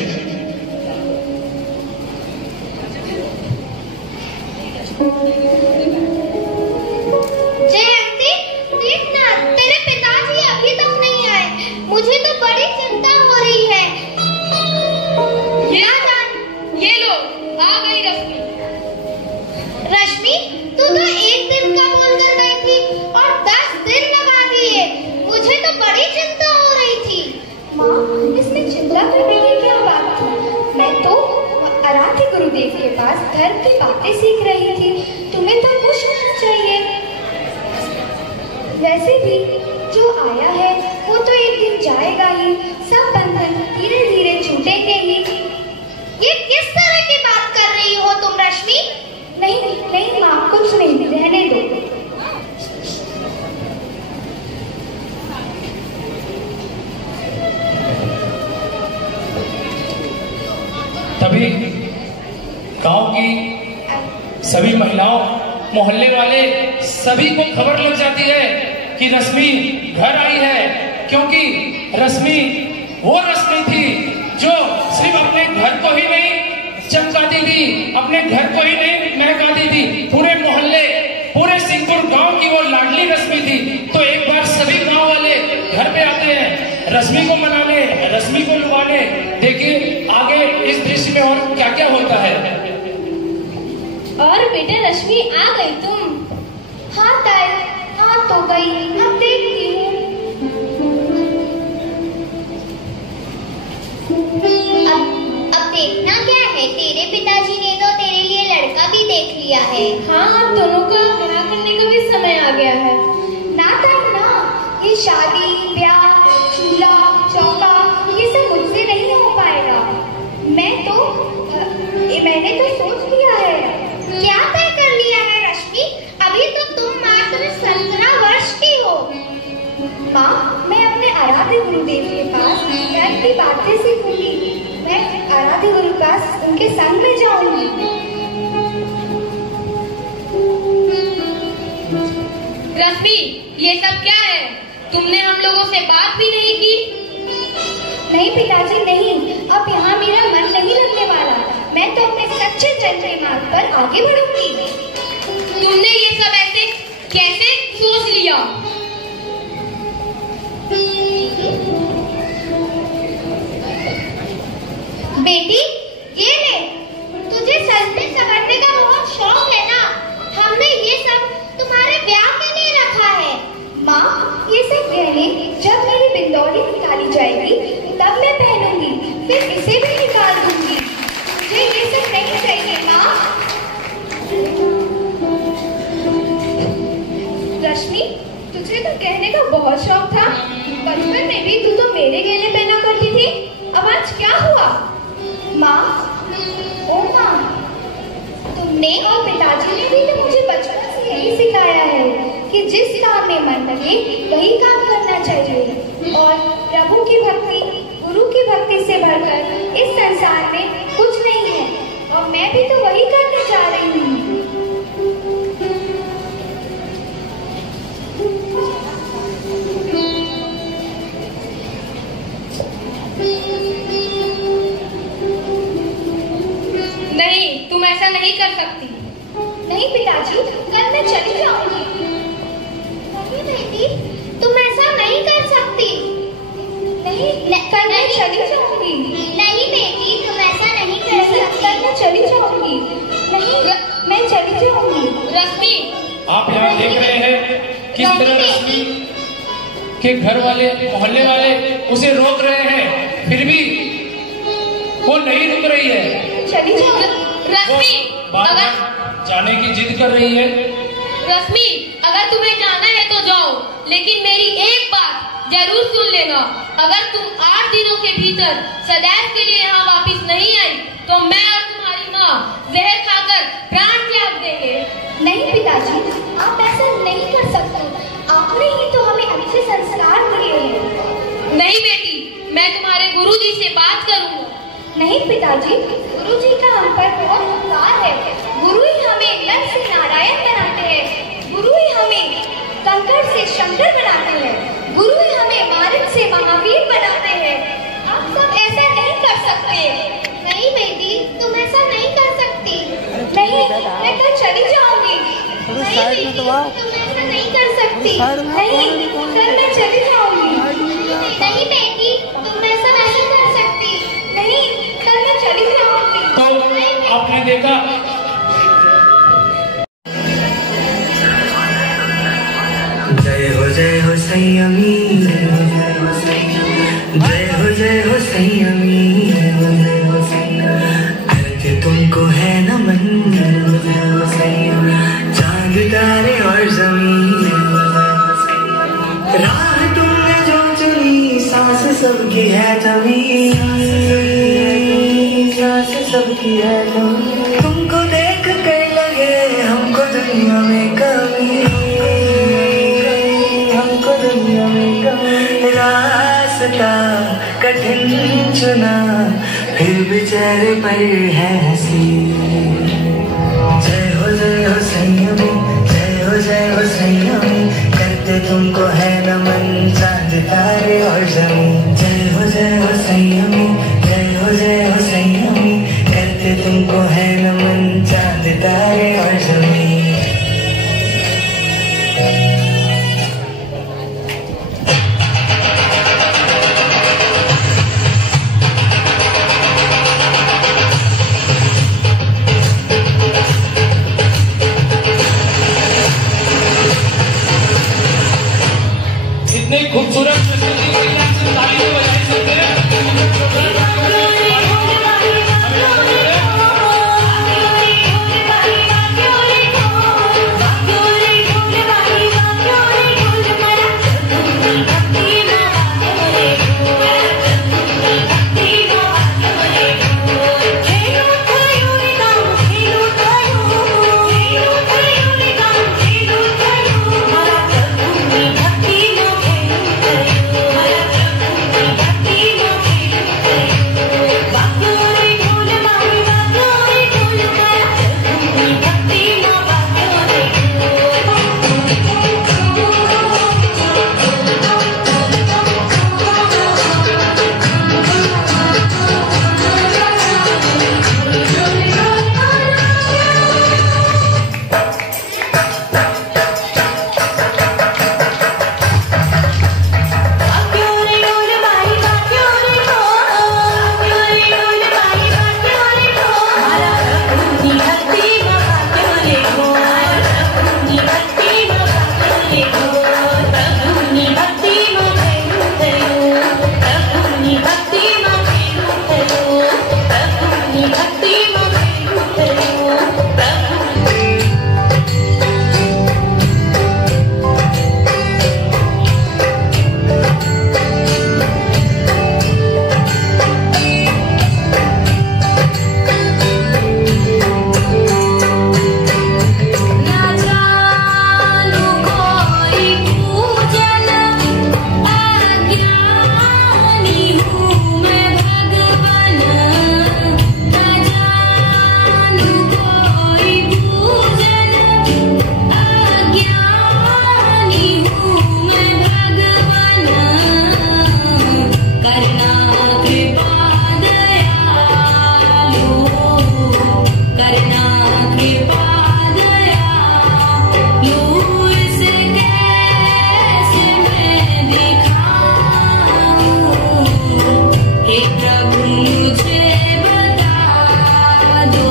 जयंती, देखना तेरे पिताजी अभी तक नहीं आए। मुझे तो बड़ी चिंता हो रही है। ये लो, आ गई रश्मि। रश्मि, तू तो 1 दिन का बोलकर गई थी और 10 दिन लगा दिए। मुझे तो बड़ी चिंता हो रही थी। माँ, इसमें चिंता करने की क्या बात थी? मैं तो आराध्य गुरुदेव के पास धर्म की बातें सीख रही थी। तुम्हें तो खुश होना चाहिए। वैसे भी जो आया है वो तो एक दिन जाएगा ही। सब बंधन धीरे धीरे छूटेंगे ही। ये किस तरह की बात कर रही हो तुम रश्मि? नहीं माँ, कुछ नहीं, रहने दो। तभी गांव की सभी महिलाओं, मोहल्ले वाले सभी को खबर लग जाती है कि रश्मि घर आई है, क्योंकि रश्मि वो रश्मि थी जो सिर्फ अपने घर को ही नहीं चमकाती थी, अपने घर को ही नहीं महकाती थी, पूरे मोहल्ले, पूरे सिंहपुर गांव की वो लाडली रश्मि थी। तो एक बार सभी गांव वाले घर पे आते हैं रश्मि को मनाने, रश्मि को लुभाने। देखिए आगे इस दृश्य में और क्या क्या होता है। और बेटा रश्मि, आ गई तुम? हाँ ताई, हाँ तो गई, अब देखती हूँ। अब देखना क्या है, तेरे पिताजी ने तो तेरे लिए लड़का भी देख लिया है। हाँ, अब दोनों का विवाह करने का भी समय आ गया है। ना ताई ना, ये शादी, ब्याह, चूल्हा, चौका, ये सब मुझसे नहीं हो पाएगा। मैंने तो सोच लिया है। क्या तय कर लिया है रश्मि? अभी तो तुम मात्र 17 वर्ष की हो। माँ, मैं अपने आराध्य गुरुदेव के पास धर्म की बातें सीखूंगी। मैं आराध्य गुरु के पास उनके संग में जाऊंगी। रश्मि, ये सब क्या है? तुमने हम लोगों से बात भी नहीं की। नहीं पिताजी, नहीं, अब यहाँ मेरा मन नहीं लगने वाला। मैं तो अपने सच्चे जन के मार्ग पर आगे बढ़ूंगी। तुमने ये सब ऐसे कैसे सोच लिया? बेटी, ये ले, तुझे सजने संवरने का बहुत शौक है ना? हमने ये सब तुम्हारे ब्याह के लिए रखा है। माँ, ये सब गहने जब मेरी बिंदौली निकाली जाएगी तब मैं पहनूंगी, फिर इसे भी निकाल दूंगी। मुझे ये सब नहीं चाहिए माँ। रश्मि, तुझे तो गहने का बहुत शौक था। बचपन में भी तू तो मेरे गहने पहना करती थी। अब आज क्या हुआ? माँ, ओ माँ, तुमने और पिताजी ने भी तो मुझे बचपन से यही सिखाया है कि जिस काम में में मन लगे वही काम करना चाहिए। और प्रभु की भक्ति, गुरु की भक्ति से बढ़कर इस संसार में कुछ नहीं है, और मैं भी तो वही करने जा रही हूँ। नहीं, तुम ऐसा नहीं कर सकती। नहीं पिताजी, कल मैं चली जाऊंगी। नहीं बेटी, तुम ऐसा नहीं कर सकती। नहीं, कल मैं चली जाऊंगी। नहीं बेटी, तुम ऐसा नहीं कर सकती। कल मैं चली जाऊंगी। नहीं, मैं चली जाऊंगी। रश्मि, आप यहाँ देख रहे हैं किस तरह रश्मि के घर वाले, मोहल्ले वाले उसे रोक रहे हैं, फिर भी वो नहीं रुक रही है। चली जाऊंगी। रश्मि, बार जाने की जिद कर रही है। रश्मि, अगर तुम्हें जाना है तो जाओ, लेकिन मेरी एक बात जरूर सुन लेना। अगर तुम 8 दिनों के भीतर सदैव के लिए यहाँ वापिस नहीं आई तो मैं और तुम्हारी माँ जहर खाकर प्राण त्याग देंगे। नहीं पिताजी, आप ऐसा नहीं कर सकते। आपने ही तो हमें अच्छे संस्कार दिए हैं। नहीं बेटी, मैं तुम्हारे गुरुजी से बात करूंगा। नहीं पिताजी, गुरुजी का हम पर बहुत उपकार है। गुरु ही हमें नर से नारायण बनाते हैं। गुरु ही हमें कंकड़ से शंकर बनाते हैं। गुरु ही हमें मारक से महावीर बनाते हैं। आप सब ऐसा नहीं कर सकते। नहीं बेटी, तुम ऐसा नहीं कर सकती। नहीं, मैं कल चली जाऊंगी। नहीं बेटी, तुम ऐसा नहीं कर सकती। नहीं, कल मैं चली जाऊंगी। नहीं बेटी, तुम ऐसा नहीं कर सकती। नहीं, कल मैं चली जाऊंगी। तो आपने देखा, जय हो संयमी, जय हो संयमी, जय हो संयमी, करते तुमको है नमन, जय हो संयमी, चांद तारे और जमीन, राह तुमने जो चुनी, सांस सबकी है जमी, सांस सबकी है जमी, तुमको देख कर लगे हमको दुनिया में कमी, रास्ता कठिन चुना, फिर भी चेहरे पर है हंसी। जय हो संयमी, जय हो संयमी, करते तुमको है नमन, चांद तारे और जमीन। जय हो संयमी, जय हो संयमी, करते तुमको है नमन, चांद तारे और जमीन। इतने खूबसूरत हे प्रभु मुझे बता दो,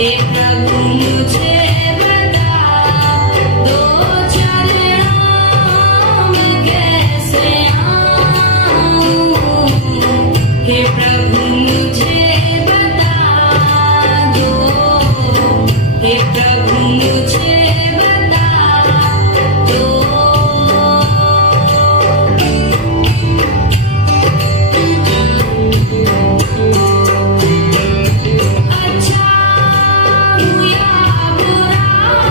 हे प्रभु मुझे बता दो, चरणों में कैसे आऊं, हे प्रभु मुझे बता दो, हे प्रभु मुझे बता दो। अच्छा हूँ या बुरा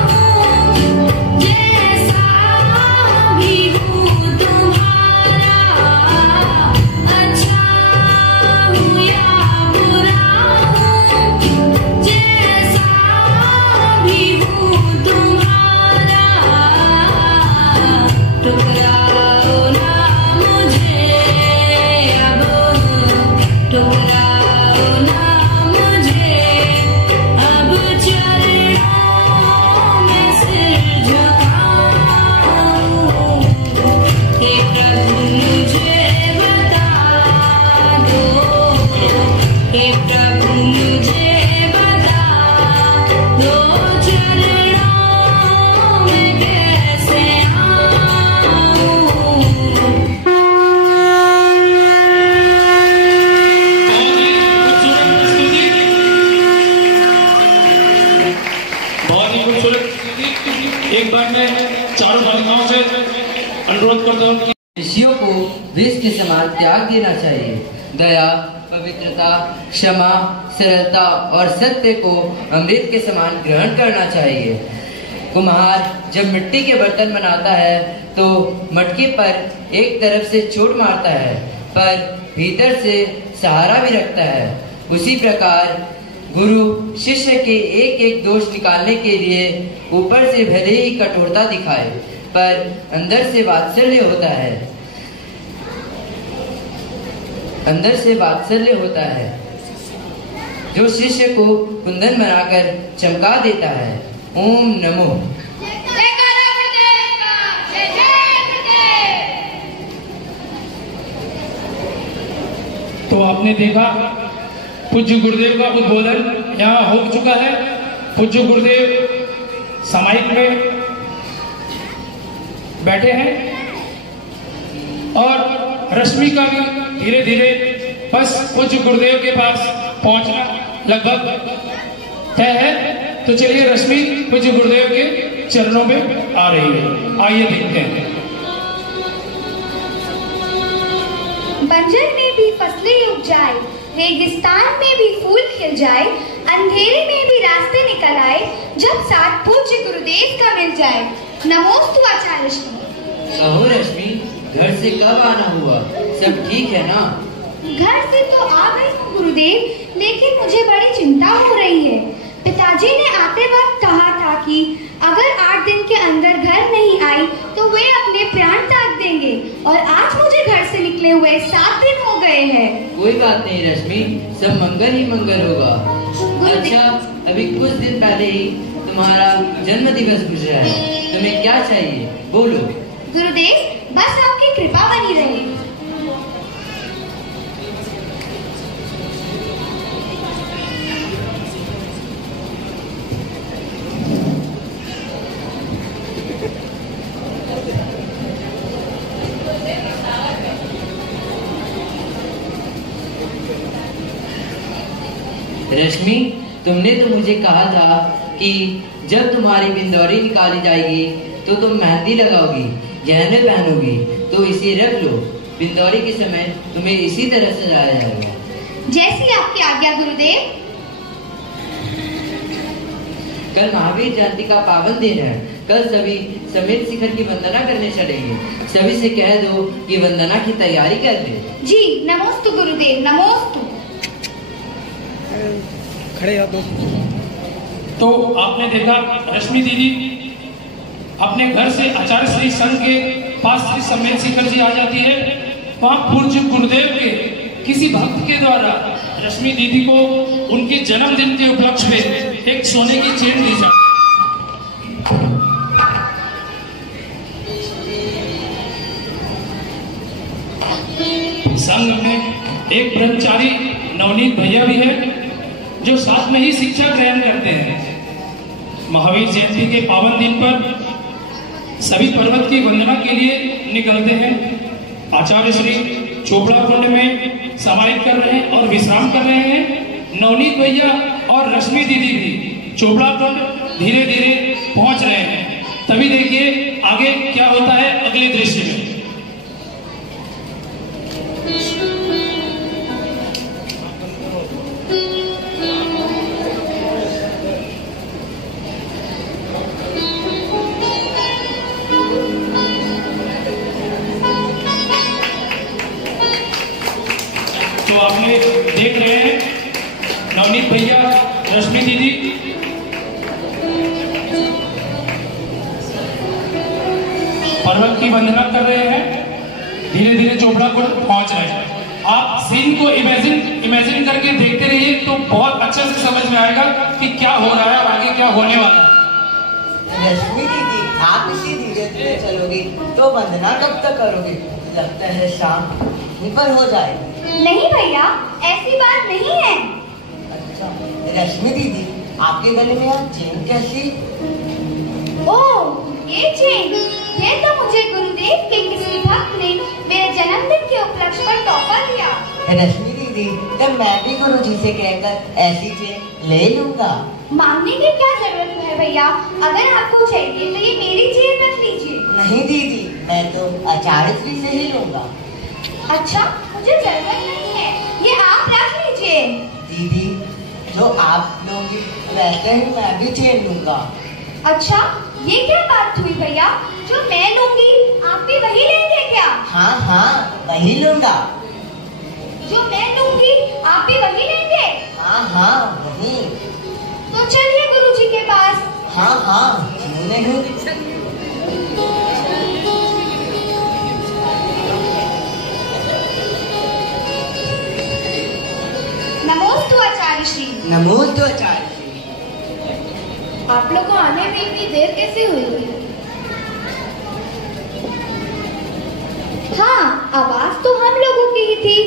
हूँ, जैसा भी हूँ तुम्हारा, अच्छा हूँ या बुरा हूँ, जैसा भी हूँ तुम्हारा, ठुकराओ ना मुझे अब, ठुकराओ ना मुझे अब, चरणों में सिर झुकाऊं, हे प्रभु मुझे बता दो, हे प्रभु मुझे बता दो, चरणों में कैसे आऊं। बहुत ही खूबसूरत स्तुति। एक बार मैं चारों बालिकाओं से अनुरोध करता हूँ कि ऋषियों को विष के समान त्याग देना चाहिए। दया, पवित्रता, क्षमा, सरलता और सत्य को अमृत के समान ग्रहण करना चाहिए। कुम्हार जब मिट्टी के बर्तन बनाता है तो मटके पर एक तरफ से चोट मारता है पर भीतर से सहारा भी रखता है। उसी प्रकार गुरु शिष्य के एक एक दोष निकालने के लिए ऊपर से भले ही कठोरता दिखाए पर अंदर से वात्सल्य होता है, अंदर से वात्सल्य होता है, जो शिष्य को कुंदन बनाकर चमका देता है। ओम नमो। तो आपने देखा पूज्य गुरुदेव का उद्बोधन यहाँ हो चुका है। पूज्य गुरुदेव सामायिक में बैठे हैं और रश्मि का भी धीरे धीरे बस पूज्य गुरुदेव के पास पहुंचना लगभग तय है। तो चलिए रश्मि पूज्य गुरुदेव के चरणों में आ रही है, आइए देखते हैं। बंजर में भी फसलें उग जाए, रेगिस्तान में भी फूल खिल जाए, अंधेरे में भी रास्ते निकल आए, जब साथ पूज्य गुरुदेव का मिल जाए। नमोस्तु आचार्य श्री। कहो रश्मि, घर से कब आना हुआ? सब ठीक है ना? घर से तो आ गई हूँ गुरुदेव, लेकिन मुझे बड़ी चिंता हो रही है। पिताजी ने आते वक्त कहा था कि अगर 8 दिन के अंदर घर नहीं आई तो वे अपने प्राण त्याग देंगे, और आज मुझे घर से निकले हुए 7 दिन हो गए हैं। कोई बात नहीं रश्मि, सब मंगल ही मंगल होगा। अच्छा, अभी कुछ दिन पहले ही तुम्हारा जन्म दिवस गुजरा है, तुम्हें क्या चाहिए बोलो। गुरुदेव, बस आपकी कृपा बनी रहे। रश्मि, तुमने तो मुझे कहा था कि जब तुम्हारी बिंदौरी निकाली जाएगी तो तुम मेहंदी लगाओगी, गहने पहनोगी, तो इसे रख लो। बिंदौरी के समय तुम्हें इसी तरह सजाया जाएगा। जैसी आपकी आज्ञा गुरुदेव। कल महावीर जयंती का पावन दिन है। कल सभी समेत शिखर की वंदना करने चलेंगे। सभी से कह दो कि वंदना की तैयारी कर ले। जी, नमोस्तु गुरुदेव, नमोस्तु। खड़े हो तो आपने देखा रश्मि दीदी अपने घर से आचार्य श्री संघ के पास श्री समेत शिखर जी आ जाती है। वहाँ पूज्य गुरुदेव के किसी भक्त के द्वारा रश्मि दीदी को उनके जन्मदिन के उपलक्ष्य में एक सोने की चेन दी जाती है। संघ में एक ब्रह्मचारी नवनीत भैया भी है जो साथ में ही शिक्षा ग्रहण करते हैं। महावीर जयंती के पावन दिन पर सभी पर्वत की वंदना के लिए निकलते हैं। आचार्य श्री चोपड़ा कुंड में समाहित कर रहे हैं और विश्राम कर रहे हैं। नवनीत भैया और रश्मि दीदी भी चोपड़ा कुंड धीरे धीरे पहुंच रहे हैं। तभी देखिए आगे क्या होता है अगले दृश्य में। तो आपने देख रहे हैं नवनीत भैया रश्मि दीदी पर्वत की वंदना कर रहे हैं, धीरे धीरे चोपड़ा कुंड पहुंच रहे हैं। आप सीन को इमेजिन करके देखते रहिए तो बहुत अच्छे से समझ में आएगा कि क्या हो रहा है और आगे क्या होने वाला है। रश्मि दीदी, आप इसी धीरे धीरे चलोगी तो वंदना कब तक करोगी? लगता है शाम यहीं पर हो जाएगी। नहीं भैया, ऐसी बात नहीं है। अच्छा रश्मि दीदी, आपके गले में आप चेन कैसी? ओह, ये चेन, ये तो मुझे गुरुदेव के किसी भक्त ने मेरे जन्मदिन के उपलक्ष्य पर तोहफा दिया। रश्मि दीदी, तब मैं भी गुरुजी से कहकर ऐसी चेन ले लूंगा। मांगने की क्या जरूरत है भैया, अगर आपको चाहिए तो ये मेरी चेन रख लीजिए। नहीं दीदी, मैं तो आचार्य श्री से ही लूंगा। अच्छा, मुझे जरूरत नहीं है, ये आप रख लीजिए। दीदी, जो आप लोगी वैसे ही मैं भी चेन लूंगा। अच्छा, ये क्या बात हुई भैया, जो मैं लूंगी आप भी वही लेंगे क्या? हाँ हाँ, वही लूंगा। जो मैं लूंगी आप भी वही लेंगे? हाँ हाँ, वही। तो चलिए गुरुजी के पास। हाँ हाँ, क्यों नहीं। नमोस्तु आचार्य श्री। नमोस्तु आचार्य श्री। आप लोग को आने में इतनी देर कैसे हुई? हाँ, आवाज तो हम लोगों की ही थी।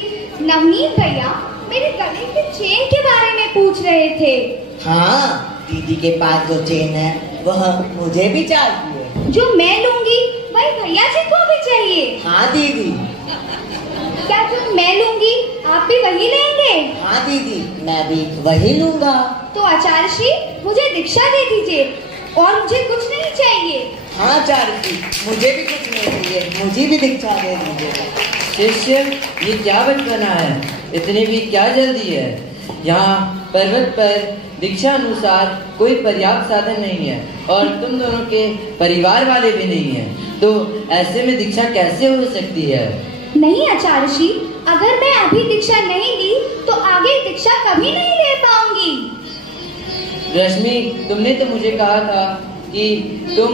नवनीत भैया मेरे गले के चेन के बारे में पूछ रहे थे। हाँ, दीदी के पास जो चेन है वह मुझे भी चाहिए। जो मैं लूंगी वही भैया जी को भी चाहिए। हाँ दीदी। क्या जो मैं लूंगी आप भी वही लेंगे? हाँ दीदी, मैं भी वही लूंगा। तो आचार्य श्री, मुझे दीक्षा दे दीजिए और मुझे कुछ नहीं चाहिए। हाँ आचार्य जी, मुझे भी कुछ नहीं चाहिए, मुझे भी दीक्षा दे दीजिए। शिष्य, ये क्या बचपना है, इतनी भी क्या जल्दी है। यहाँ पर्वत पर दीक्षा अनुसार कोई पर्याप्त साधन नहीं है और तुम दोनों के परिवार वाले भी नहीं है, तो ऐसे में दीक्षा कैसे हो सकती है? नहीं आचार्य श्री, अगर मैं अभी दीक्षा नहीं ली तो आगे दीक्षा कभी नहीं ले पाऊंगी। रश्मि, तुमने तो मुझे कहा था कि तुम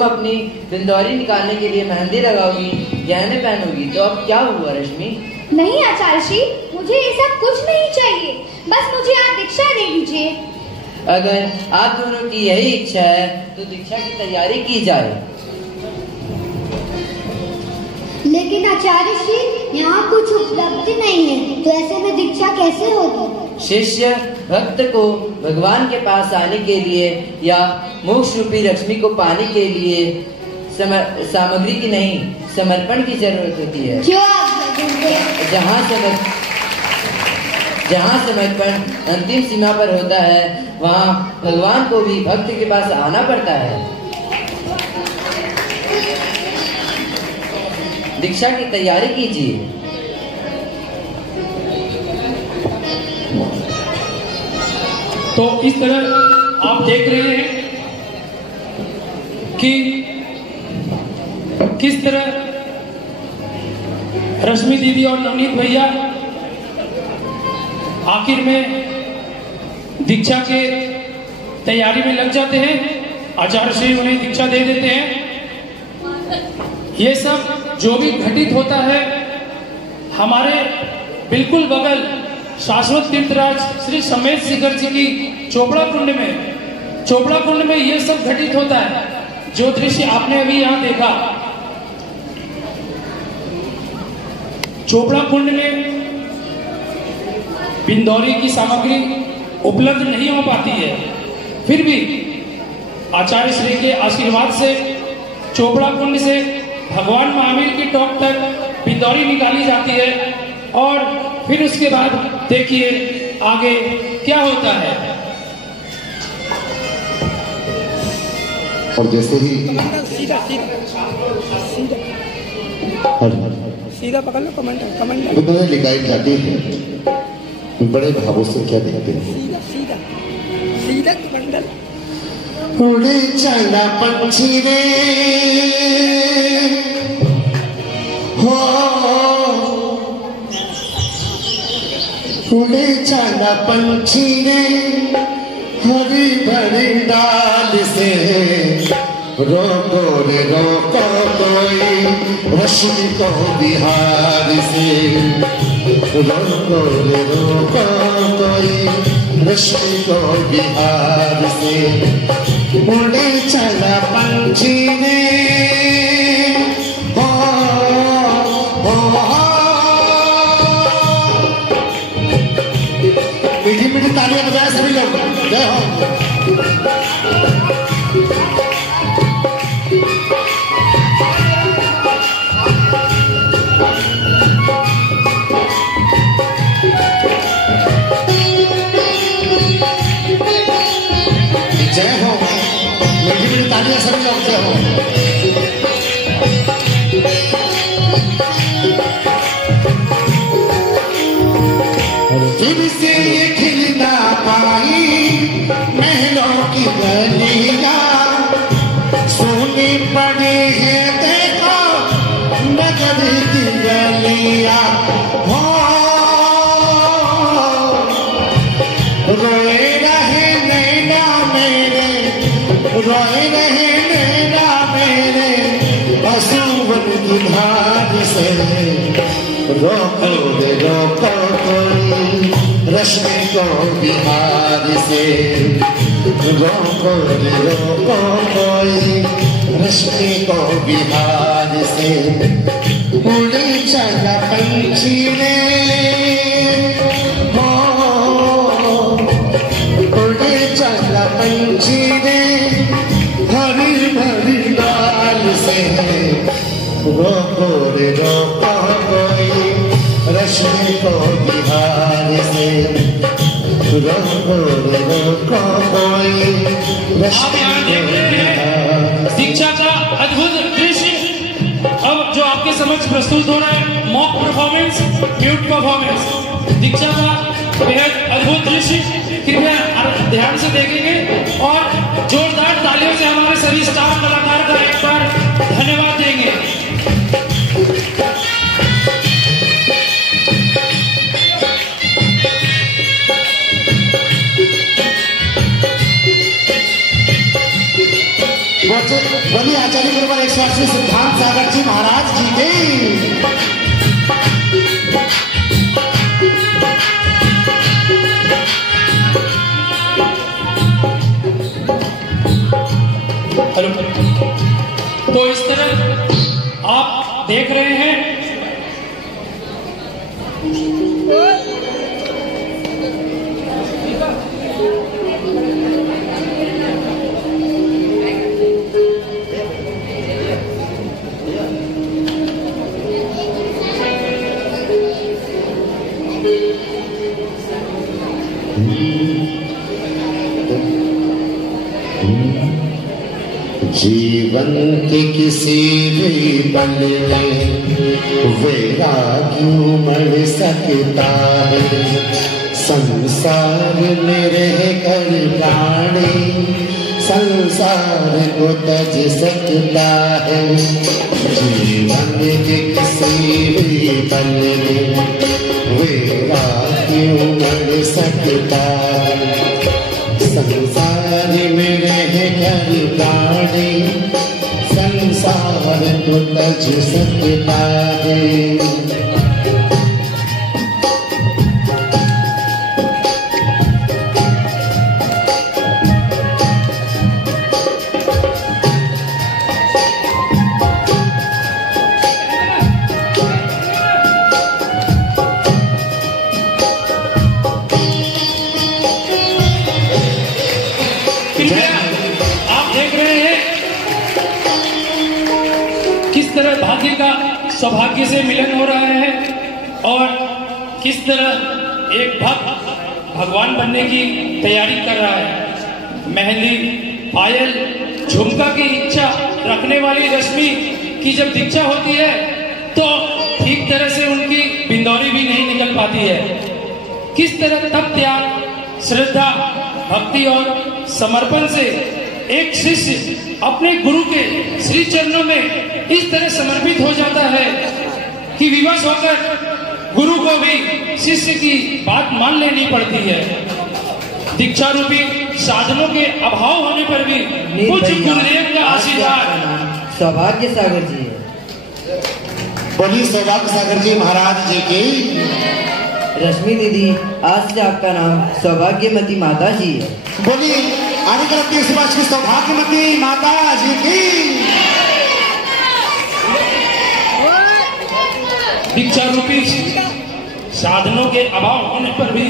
अपनी बिंदौरी निकालने के लिए मेहंदी लगाओगी, गहने पहनोगी, तो अब क्या हुआ रश्मि? नहीं आचार्य श्री, मुझे ये सब कुछ नहीं चाहिए, बस मुझे आप दीक्षा दे दीजिए। अगर आप दोनों की यही इच्छा है तो दीक्षा की तैयारी की जाए। लेकिन आचार्य श्री, यहाँ कुछ उपलब्ध नहीं है, तो ऐसे में दीक्षा कैसे होगी? शिष्य, भक्त को भगवान के पास आने के लिए या मोक्ष रूपी लक्ष्मी को पाने के लिए सामग्री की नहीं, समर्पण की जरूरत होती है। क्यों? जहाँ समर्पण अंतिम सीमा पर होता है, वहाँ भगवान को भी भक्त के पास आना पड़ता है। दीक्षा की तैयारी कीजिए। तो इस तरह आप देख रहे हैं कि किस तरह रश्मि दीदी और नवनीत भैया आखिर में दीक्षा के तैयारी में लग जाते हैं। आचार्य श्री उन्हें दीक्षा दे देते हैं। ये सब जो भी घटित होता है हमारे बिल्कुल बगल शाश्वत तीर्थराज श्री समेत शिखर जी की चोपड़ा कुंड में ये सब घटित होता है। जो दृश्य आपने अभी यहाँ देखा, चोपड़ा कुंड में बिंदौरी की सामग्री उपलब्ध नहीं हो पाती है, फिर भी आचार्य श्री के आशीर्वाद से चोपड़ा कुंड से भगवान महावीर की टॉप तक बिंदौरी निकाली जाती है और फिर उसके बाद देखिए आगे क्या होता है। और जैसे ही सीधा पकड़ लो, कमेंट विद्यालय लिखाई जाती है, बड़े भावों से क्या देखते हैं। सीधा कमंडल उड़े चला पंछी रे हो, उड़े चला पंछी रे हरी भरी डाल से, रोको रे रोको कोई रश्मि को बिहार से, रोको रे रोको कोई रश्मि को बिहार से, उड़े चला पंछी ने हो, मीठी मीठी तालियां बजाए सभी लोग, जय हो। जय हो, मीठी मीठी तालियां सभी लोग, जय हो। फिर से ये खिलना पाई महलों की गलियां, सोने पड़े हैं देखो नगर की गलियां, हो रोए रहे नैना मेरे, रोए रहे नैना मेरे आंसुओं की धार से, रोको रे रोको कोई रश्मि को बिहार से, रोको रे रोको कोई रश्मि को बिहार से, उड़े चला पंछी ने हो, उड़े चला पंछी ने हरी भरी डाल से, रोको रे रोको कोई रश्मि को बिहार से, रोको रे रोको कोई रश्मि को बिहार। दीक्षा का अद्भुत दृश्य अब जो आपके समक्ष प्रस्तुत हो रहा है, मॉक परफॉर्मेंस, म्यूट परफॉर्मेंस। दीक्षा का बेहद अद्भुत दृश्य कृपया ध्यान से देखेंगे और जोरदार तालियों से हमारे सभी स्टाफ कलाकार का एक बार धन्यवाद देंगे। बोलिए आचार्य गुरुवर 180 सिद्धांत सागर जी महाराज जी के। हेलो, तो इस तरह आप देख रहे हैं जीवन के किसी भी पल में वैराग्य मर सकता है, संसार में रह कर प्राणी संसार को तज सकता है। जीवन के किसी भी पल में वैराग्य मर सकता है, संसार में रह कर प्राणी संसार को तज सकता है। सौभाग्य से मिलन हो रहा है और किस तरह एक भक्त भगवान बनने की तैयारी कर रहा है। मेहंदी, पायल, झुमका की इच्छा रखने वाली रश्मि की जब दीक्षा होती है तो ठीक तरह से उनकी बिंदौरी भी नहीं निकल पाती है। किस तरह तप, त्याग, श्रद्धा, भक्ति और समर्पण से एक शिष्य अपने गुरु के श्री चरणों में इस तरह समर्पित हो जाता है कि विवश होकर गुरु को भी शिष्य की बात मान लेनी पड़ती है। दीक्षा रूपी साधनों के अभाव होने पर भी कुछ गुरुदेव का आशीर्वाद। सौभाग्य सागर जी है। बोली सौभाग्य सागर जी महाराज जी की। रश्मि दीदी, आज से आपका नाम सौभाग्यमती माता जी है। बोली आदिकल समाज की सौभाग्यमती माता जी की। दीक्षा रूपी साधनों के अभाव होने पर भी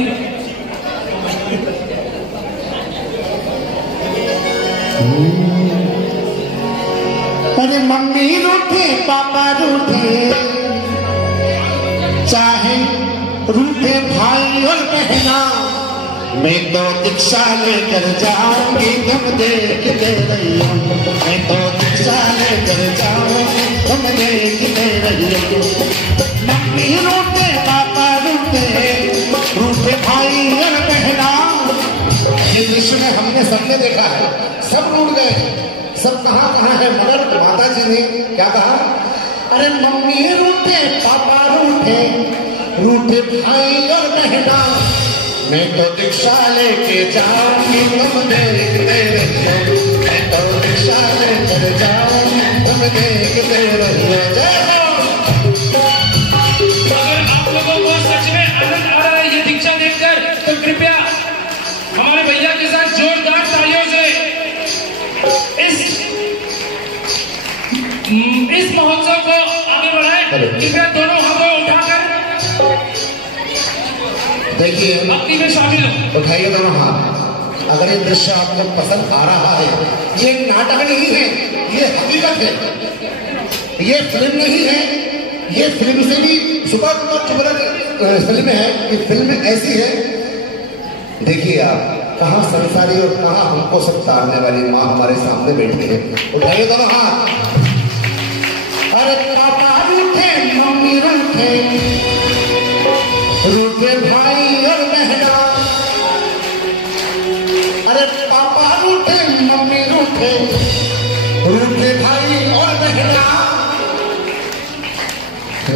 अरे मम्मी रूठे, पापा रूठे, चाहे रूठे भाई और बहना, मैं तो दीक्षा लेकर जाऊंगी, तुम देखते रहियो। मैं तो दीक्षा लेकर जाऊंगी, तुम देखते रहियो। मम्मी रूठे, पापा रूठे, रूठे भाई और बहना। ये दृश्य में हमने सबने देखा है, सब रूठ गए, सब कहाँ है, मगर माता जी ने क्या कहा? अरे मम्मी रूठे, पापा रूठे, रूठे भाई और बहना, मैं तो दीक्षा लेके जाऊंगी, तुम देखते रहियो। मैं तो दीक्षा लेकर जाऊंगी, तुम देखते रहियो। अगर आप लोगों को सच में आनंद आ रहा है ये दीक्षा देखकर, तो कृपया हमारे भैया के साथ जोरदार तालियों से इस महोत्सव को आगे बढ़ाएं। कृपया दोनों हाथों उठाकर देखिए, भक्ति में शामिल हो। उठाइए दोनों हाथ। अगर ये दृश्य आपको पसंद आ रहा है, ये एक नाटक नहीं है, ये हकीकत है, ये फिल्म नहीं है, ये फिल्म से भी सुपर फिल्म है। ये फिल्म ऐसी है, देखिए आप, कहाँ संसारी और कहाँ हमको सब तारने वाली माँ हमारे सामने बैठी है। उठाइए दोनों हाथ। अरे पापा रूठे, मम्मी रूठे, रूठे भाई और बहना। अरे पापा रूठे, मम्मी रूठे, रूठे भाई और बहना,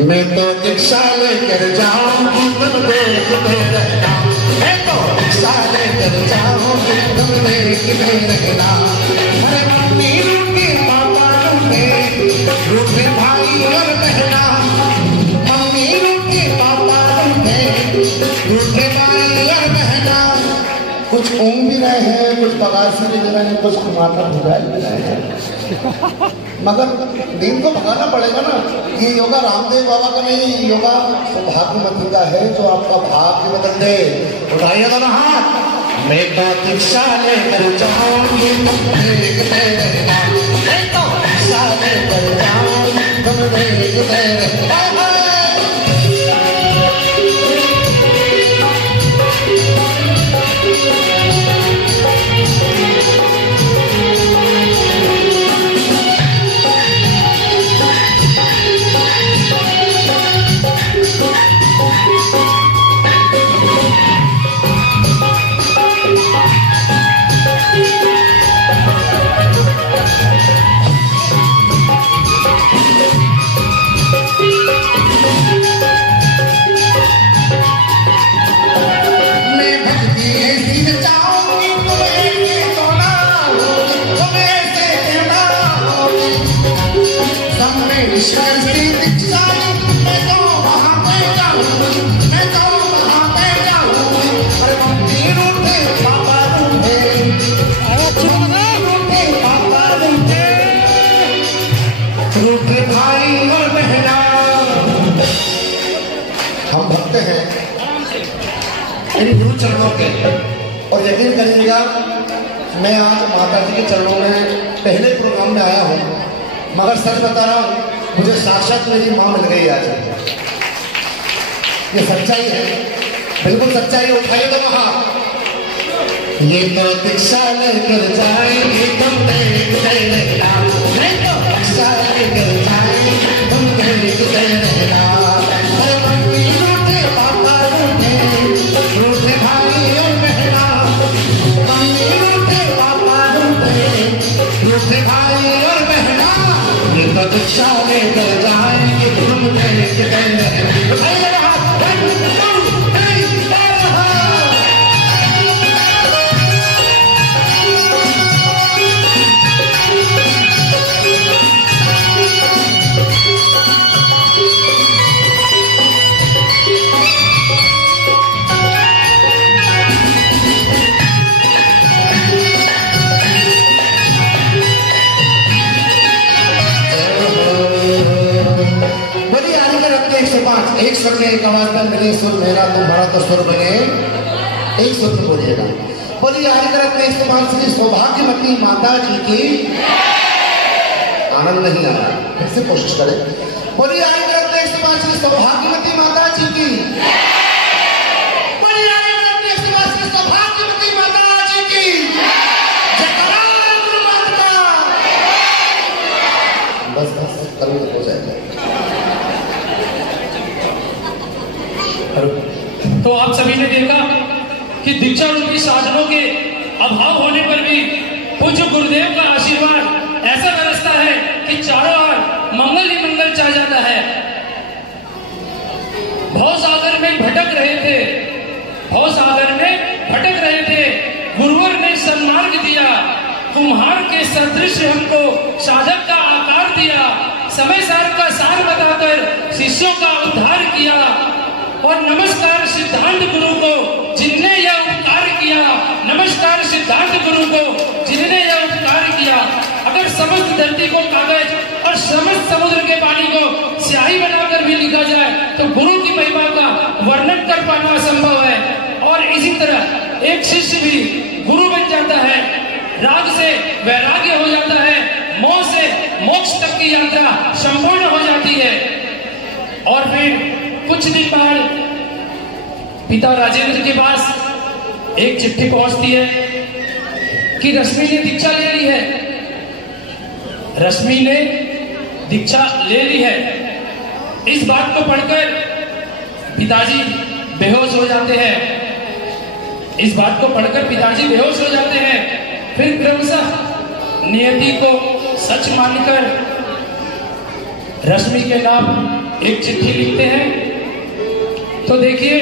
मैं तो दीक्षा लेकर जाऊंगी, तुम देखते रहना। मैं तो दीक्षा लेकर जाऊंगी, तुम देखते रहना। अरे मम्मी रूठे, पापा रूठे, रूठे भाई और बहना, मम्मी रूठे, पापा रूठे, रूठे भाई और बहना। कुछ ऊँग भी रहे हैं, कुछ बगासी भी रहे हैं, कुछ टमाटर भुजा भी रहे हैं, मगर दिन को भगाना पड़ेगा ना। ये योगा रामदेव बाबा का नहीं, योगा सौभाग्यमती का है, जो आपका भाग्य बदल दे। उठाइए दोनों हाथ। मैं तो दीक्षा लेकर जाऊंगी, तुम देखते रहना। मैं तो दीक्षा लेकर जाऊंगी, तुम देखते रहना। हम भक्त हैं इन गुरु चरणों के, और यकीन करिएगा मैं आज माता जी के चरणों में पहले प्रोग्राम में आया हूँ, मगर सच बता रहा हूँ मुझे साक्षात मेरी माँ मिल गई आज। ये सच्चाई है, बिल्कुल सच्चाई है। उठाइए तो वहां, ये तो दीक्षा लेकर जाएंगे तुम नहीं तो दीक्षा लेकर जाएंगे तुम नहीं रूठे पापा रूठे भाई और बहना, मम्मी रूठे पापा रूठे भाई और बहना, ये तो दीक्षा लेकर जाएंगे तुम नहीं तो एक स्वर में एक आवाज में मिले सुर मेरा तुम्हारा तो सुर बने एक सुर में बोलिएगा। बोलिए आगे अपने इस्तेमाल से सौभाग्यवती माता जी की, आनंद नहीं आ रहा, फिर से कोशिश करें। बोलिए आगे अपने इस्तेमाल से सौभाग्यवती माता जी की, बोलिए आगे अपने इस्तेमाल से सौभाग्यवती माता जी की जयकारा गुरु माता। बस बस कल हो जाएगा। तो आप सभी ने देखा कि दीक्षा रूपी साधनों के अभाव होने पर भी पूज्य गुरुदेव का आशीर्वाद ऐसा बरसता है कि चारों ओर मंगल ही मंगल छा जाता है। भवसागर में भटक रहे थे, गुरुवर ने सन्मार्ग दिया, कुम्हार के सदृश हमको साधक का आकार दिया, समय सार का सार बताकर शिष्यों का उद्धार किया। और नमस्कार सिद्धांत गुरु को जिनने यह उपकार किया, नमस्कार सिद्धांत गुरु को जिनने यह उपकार किया। अगर समस्त धरती को कागज और समस्त समुद्र के पानी को स्याही बनाकर भी लिखा जाए तो गुरु की महिमा का वर्णन कर पाना असंभव है। और इसी तरह एक शिष्य भी गुरु बन जाता है, राग से वैराग्य हो जाता है, मोह से मोक्ष तक की यात्रा संपूर्ण हो जाती है। और फिर कुछ दिन बाद पिता राजेंद्र के पास एक चिट्ठी पहुंचती है कि रश्मि ने दीक्षा ले ली है। रश्मि ने दीक्षा ले ली है। इस बात को पढ़कर पिताजी बेहोश हो जाते हैं। फिर क्रमशः नियति को सच मानकर रश्मि के नाम एक चिट्ठी लिखते हैं। तो देखिए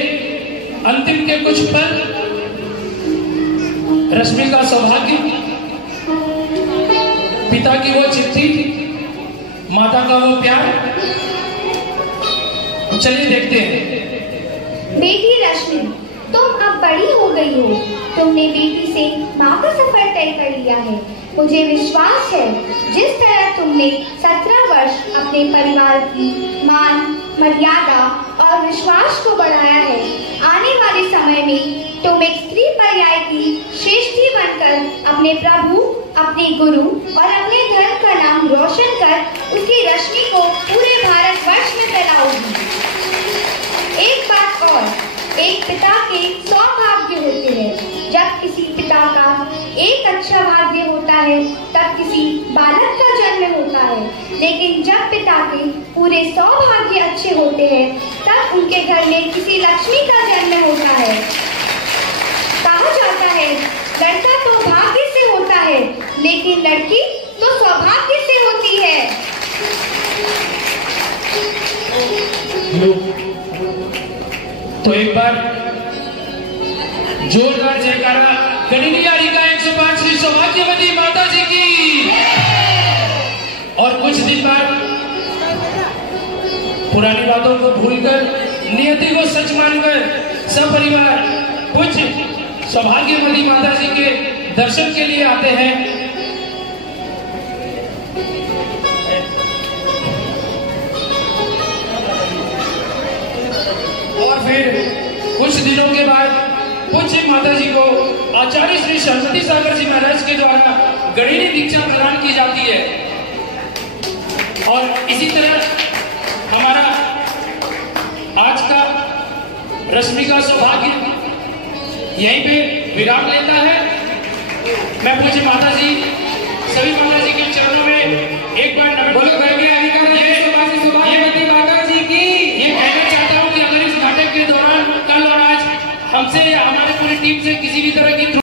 अंतिम के कुछ पल, रश्मि का सौभाग्य, पिता की वो चिट्ठी, माता का वो प्यार। चलिए देखते हैं। बेटी रश्मि, तुम अब बड़ी हो गई हो, तुमने बेटी से माँ का सफर तय कर लिया है। मुझे विश्वास है जिस तरह तुमने 17 वर्ष अपने परिवार की मान, मर्यादा और विश्वास को बढ़ाया है, आने वाले समय में तुम एक स्त्री पर्याय की श्रेष्ठी बनकर अपने प्रभु, अपने गुरु और अपने धर्म का नाम रोशन कर उसकी रश्मि को पूरे भारतवर्ष में फैलाओगी। एक बात और, एक पिता के 100 भाग्य होते हैं। जब किसी पिता का एक अच्छा भाग्य होता है तब किसी बालक का जन्म होता है, लेकिन जब पिता के पूरे 100 भाग्य अच्छे होते हैं तब उनके घर में किसी लक्ष्मी का जन्म होता है। कहा जाता है लड़का तो भाग्य से होता है लेकिन लड़की तो सौभाग्य से होती है। तो एक बार जोरदार जयकारा गणिनी यारी का 105 श्री सौभाग्यवती माता जी की। और कुछ दिन बाद पुरानी बातों को भूलकर, नियति को सच मानकर सपरिवार कुछ सौभाग्यवती माता जी के दर्शन के लिए आते हैं। और फिर कुछ दिनों के बाद पूज्य माता जी को आचार्य श्री सरस्वती सागर जी महाराज के द्वारा गणिनी दीक्षा प्रदान की जाती है। और इसी तरह हमारा आज का रश्मि का सौभाग्य यहीं पे विराम लेता है। मैं पूज्य माता जी, सभी माता जी के चरणों में एक बार नमन बोलो माता जी की। ये कहना चाहता हूँ कि अगर इस नाटक के दौरान कल और आज हमसे या हमारे पूरी टीम से किसी भी तरह की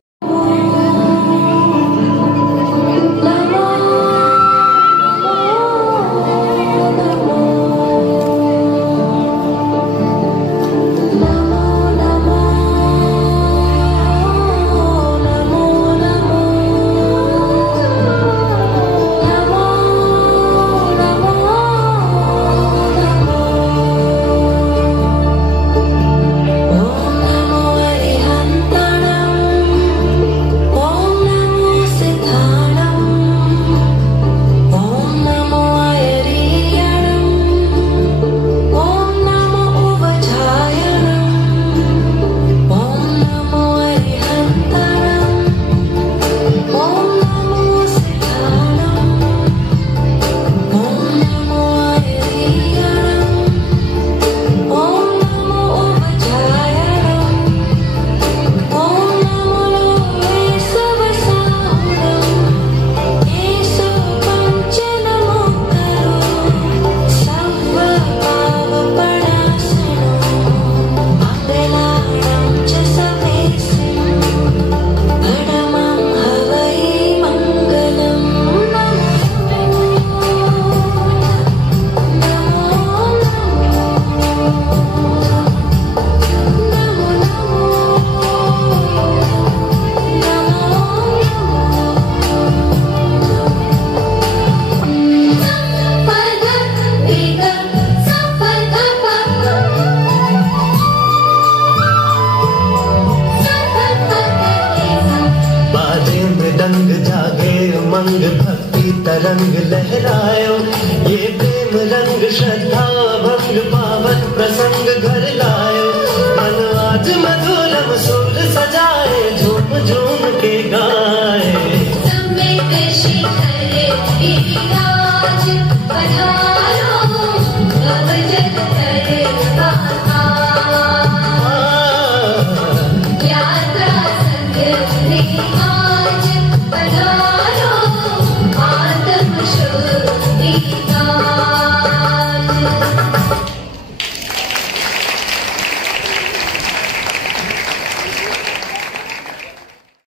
उमंग भक्ति तरंग लहरायो, ये प्रेम रंग श्रद्धा भंग पावन प्रसंग घर लायो। मन आज मधुरम सुर सजाए, झूम झूम